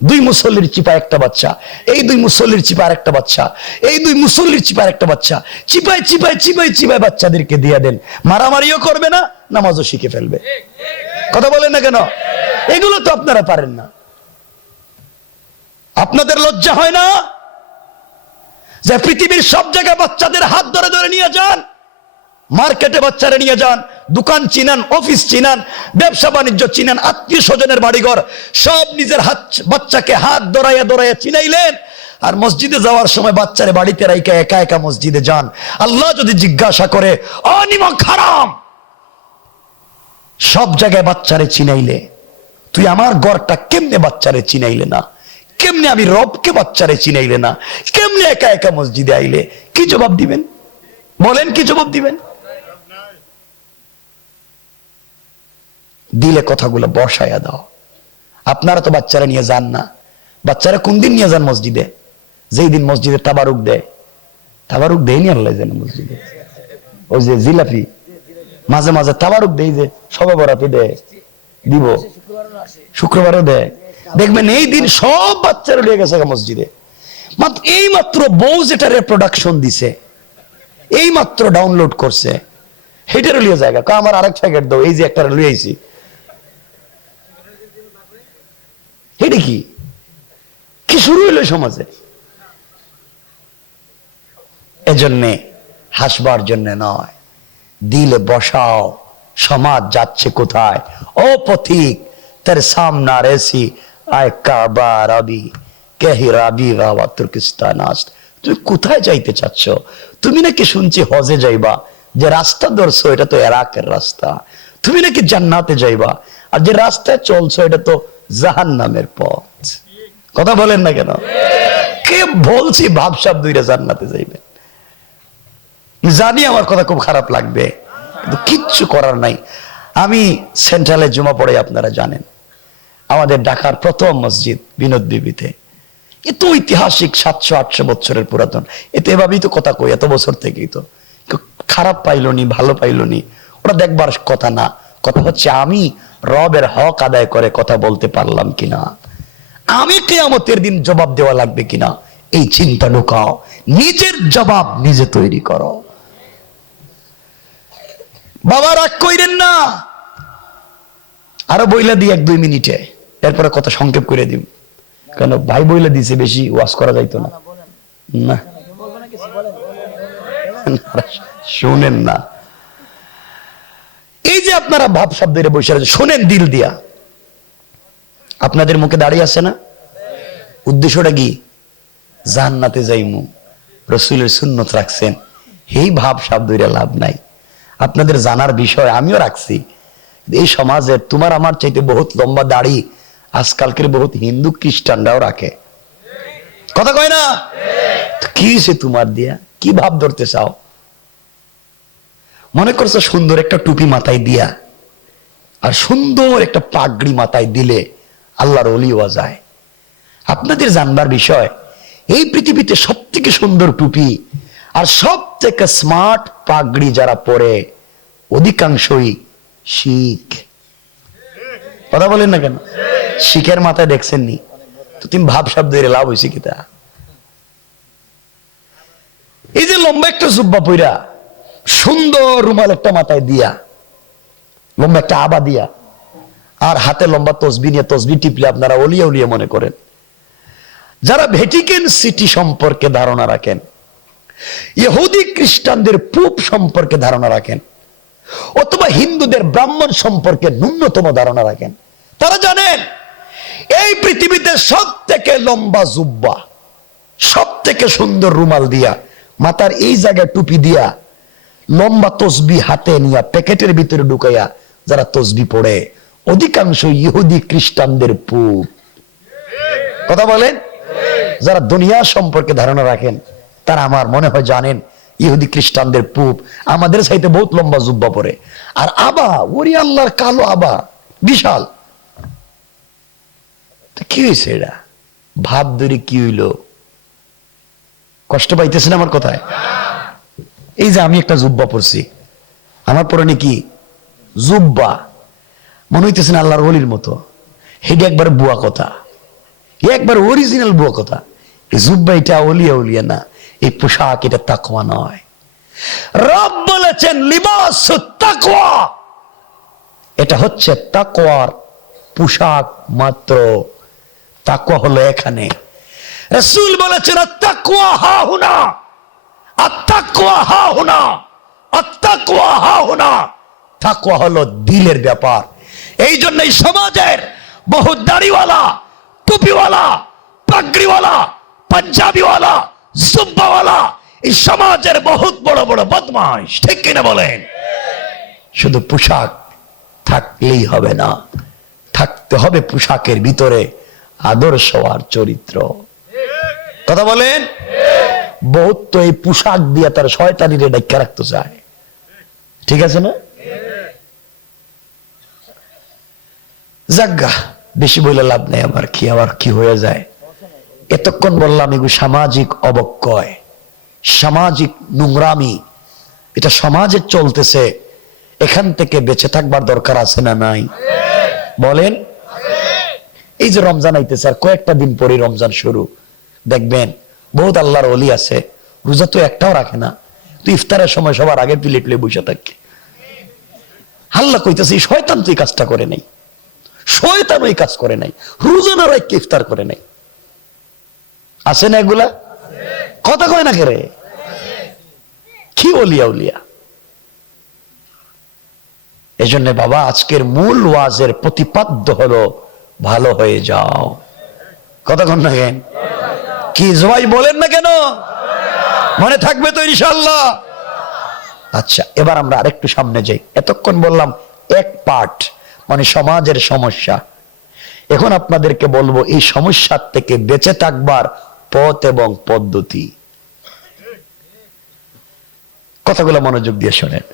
2 মুসল্লির চিপা একটা বাচ্চা, এই 2 মুসল্লির চিপা আর একটা বাচ্চা, এই 2 মুসল্লির চিপা আর একটা বাচ্চা, চিপায় চিপায় চিপায় চিপায় বাচ্চাদেরকে দিয়ে দেন। মারামারিও করবে না, নামাজও শিখে ফেলবে। কথা বলেন না কেন? এগুলো তো আপনারা পারেন না। আপনাদের লজ্জা হয় না যে পৃথিবীর সব জায়গায় বাচ্চাদের হাত ধরে ধরে নিয়ে যান? মার্কেটে বাচ্চারা নিয়ে যান, দোকান চিনান, অফিস চিনান, ব্যবসা বাণিজ্য চিনান, আত্মীয় স্বজনের বাড়িঘর সব নিজের হাত বাচ্চাকে হাত ধরাইয়া ধরাইয়া চিনাইলেন, আর মসজিদে যাওয়ার সময় বাচ্চারে বাড়িতে রাইকা একা একা মসজিদে যান। আল্লাহ যদি জিজ্ঞাসা করে, অনিমক হারাম, সব জায়গায় বাচ্চারে চিনাইলে, তুই আমার ঘরটা কেমনে বাচ্চারে চিনাইলে না? কেমনে আমি রবকে বাচ্চারে চিনাইলে না? কেমনে একা একা মসজিদে আইলে? কি জবাব দিবেন? বলেন, কি জবাব দিবেন? দিলে কথাগুলো বসায়া দাও। আপনারা তো বাচ্চারা নিয়ে যান না। বাচ্চারা কোন দিন নিয়ে যান মসজিদে? যেই দিন মসজিদে তাবারুক দেয়। তাবারুক দেয়নি আল্লাহ জানে মসজিদে। ওই যে জিলাপি মাঝে মাঝে তাবারুক দেয়, যে সবে বরাতে দেয়, দিব শুক্রবারও দেয়। দেখবেন এই দিন সব বাচ্চারা লিয়ে গেছে মসজিদে। এই মাত্র বউ যেটা রিপ্রোডাকশন দিছে, এই মাত্র ডাউনলোড করছে, হেটারও লিয়ে জায়গা, আমার আরেক প্যাকেট দাও, এই যে একটা লুয়ে আইছি। এটা কি কি শুরু হইল সমাজে? এজন্যে হাসবার জন্য নয়, দিলে বসাও। সমাজ যাচ্ছে কোথায়? ও পথিক, তের সামনা রেসি আয় কাবা রবি কেহি রাবি গাওয়া তুর্কিস্তান আস্ত। তুমি কোথায় যাইতে চাচ্ছ? তুমি নাকি শুনছি হজে যাইবা, যে রাস্তা ধরছো এটা তো ইরাকের রাস্তা। তুমি নাকি জান্নাতে যাইবা, আর যে রাস্তায় চলছো এটা তো জাহান্নামের পথ। কথা বলেন না কেন? কে বলছি ভাবসাব দুইটা জান্নাতে যাইবে? জানি আমার কথা খুব খারাপ লাগবে, কিন্তু কিচ্ছু করার নাই। আমি সেন্ট্রালে জুমা পড়ে, আপনারা জানেন, আমাদের ঢাকার প্রথম মসজিদ বিনোদ বিবিতে। এত ঐতিহাসিক, 700-800 বছরের পুরাতন। এতে এভাবেই তো কথা কই, এত বছর থেকেই তো। খারাপ পাইলো নি, ভালো পাইলো নি, ওরা দেখবার কথা না। কথা হচ্ছে আমি রবের হক আদায় করে কথা বলতে পারলাম কিনা, আমি কিয়ামতের দিন জবাব দেওয়া লাগবে কিনা, এই চিন্তা ঢুকাও। নিজের জবাব নিজে তৈরি করো। বাবা রাগ কইরেন না, আরো বইলা দিই 1-2 মিনিটে, এরপরে কথা সংক্ষেপ করে দিব। কেন ভাই বইলা দিছে, বেশি ওয়াজ করা যাইতো না। না শুনেন না, এই যে আপনারা ভাব শব্দের বসে শোনেন দিল দিয়া, আপনাদের মুখে দাঁড়িয়ে আছে না? উদ্দেশ্যটা কি? জান্নাতে যাইমু, রাসূলের সুন্নত রাখছেন। এই ভাব শব্দইরা লাভ নাই। আপনাদের জানার বিষয় আমিও রাখছি। এই সমাজের তোমার আমার চাইতে বহুত লম্বা দাড়ি আজকালকের বহুত হিন্দু খ্রিস্টানরাও রাখে। কথা কয় না? কি হয়েছে তোমার দিয়া? কি ভাব ধরতে চাও? মনে করছো সুন্দর একটা টুপি মাথায় দিয়া আর সুন্দর একটা পাগড়ি মাথায় দিলে আল্লাহর ওলি হওয়া যায়? আপনাদের জানবার বিষয়, এই পৃথিবীতে সব থেকে সুন্দর টুপি আর সব থেকে স্মার্ট পাগড়ি যারা পরে অধিকাংশই শিখ। কথা বলেন না কেন? শিখের মাথায় দেখছেন নি তো তুমি ভাব শব্দ লাভ হয়েছে কিতা? এই যে লম্বা একটা জুব্বা পইরা সুন্দর রুমাল একটা মাথায় দিয়া, লম্বা একটা আবা দিয়া, আর হাতে লম্বা তসবি নিয়ে তসবি টিপলে আপনারা ওলিয়া উলিয়া মনে করেন। যারা ভ্যাটিকান সিটি সম্পর্কে ধারণা রাখেন, ইহুদি খ্রিস্টানদের পোপ সম্পর্কে ধারণা রাখেন, অথবা হিন্দুদের ব্রাহ্মণ সম্পর্কে ন্যূনতম ধারণা রাখেন। তারা জানেন এই পৃথিবীতে সব থেকে লম্বা জুব্বা, সব থেকে সুন্দর রুমাল দিয়া, মাথার এই জায়গায় টুপি দিয়া, লম্বা তসবি হাতে নিয়া প্যাকেটের ভিতরে ঢুকাইয়া যারা তসবি পড়ে, অধিকাংশ ইহুদি খ্রিস্টানদের পুপ। কথা বলেন? যারা দুনিয়া সম্পর্কে ধারণা রাখেন তারা আমার মনে হয় জানেন ইহুদি খ্রিস্টানদের পুপ আমাদের চাইতে বহুত লম্বা জুব্বা পরে। আর আবা, ওরে আল্লাহর কালো আবা, বিশাল। কি হয়েছে এটা? ভাব ধরে কি হইল? কষ্ট পাইতেছেন আমার কথায়? এই যে আমি একটা জুব্বা পরছি, আমার পরনে কি জুব্বা, মনে হইতেছেন আল্লাহর ওলির মতো। হেডে একবার বুয়া কথা, একবার অরিজিনাল বুয়া কথা। এই জুব্বা এটা ওলিয়া উলিয়া না, এই পোশাক এটা তাকওয়া নয়। রব বলেছেন লিবাসুত তাকওয়া, এটা হচ্ছে তাকওয়ার পোশাক মাত্র। তাকওয়া হলো এখানে। রাসূল বলেছেন আত-তাকওয়া হাহুনা, আত-তাকওয়া হাহুনা, আত-তাকওয়া হাহুনা। তাকওয়া হলো দিলের ব্যাপার। এই জন্যই সমাজের বহু দাড়িওয়ালা, টুপিওয়ালা, পাগড়িওয়ালা, পাঞ্জাবিওয়ালা, জুব্বাওয়ালা এই সমাজের বহুত বড় বড় বদমাশ। ঠিক কিনা বলেন? শুধু পোশাক থাকলেই হবে না, থাকতে হবে পোশাকের ভিতরে আদর্শ আর চরিত্র। কথা বলেন? বহুত তো এই পোশাক দিয়ে তার শয়তানিরে ঢাকা রাখতে চায়। ঠিক আছে না? জাগা বেশি বলে লাভ নেই, আবার কি হয়ে যায়। এতক্ষণ বললাম এগুলো সামাজিক অবক্ষয়, সামাজিক নোংরামি, এটা সমাজে চলতেছে। এখান থেকে বেঁচে থাকবার দরকার আছে না নাই? বলেন। এই যে রমজান আইতেছে, আর কয়েকটা দিন পরে রমজান শুরু, দেখবেন বহুত আল্লাহর ওলি আছে রোজা তো একটাও রাখে না, তো ইফতারের সময় সবার আগে প্লেটে বসে থাকে। আল্লাহ কইতেছে শয়তান তো এই কাজটা করে নাই, শয়তান ওই কাজ করে নাই, রোজা না রাখে ইফতার করে নাই। আছে না এগুলা? কথা কয় না কেরে? কি ওলিয়া উলিয়া। এই জন্য বাবা আজকের মূল ওয়াজের প্রতিপাদ্য হলো ভালো হয়ে যাও। কথা কন না কেন? কি জবাই বলেন না কেন? মনে থাকবে তো ইনশাআল্লাহ? আচ্ছা, এবার আমরা আরেকটু সামনে যাই। এতক্ষণ বললাম এক পার্ট, মানে সমাজের সমস্যা। এখন আপনাদেরকে বলবো এই সমস্যার থেকে বেঁচে থাকবার পথ এবং পদ্ধতি। কথাগুলো মনোযোগ দিয়ে শোনেন।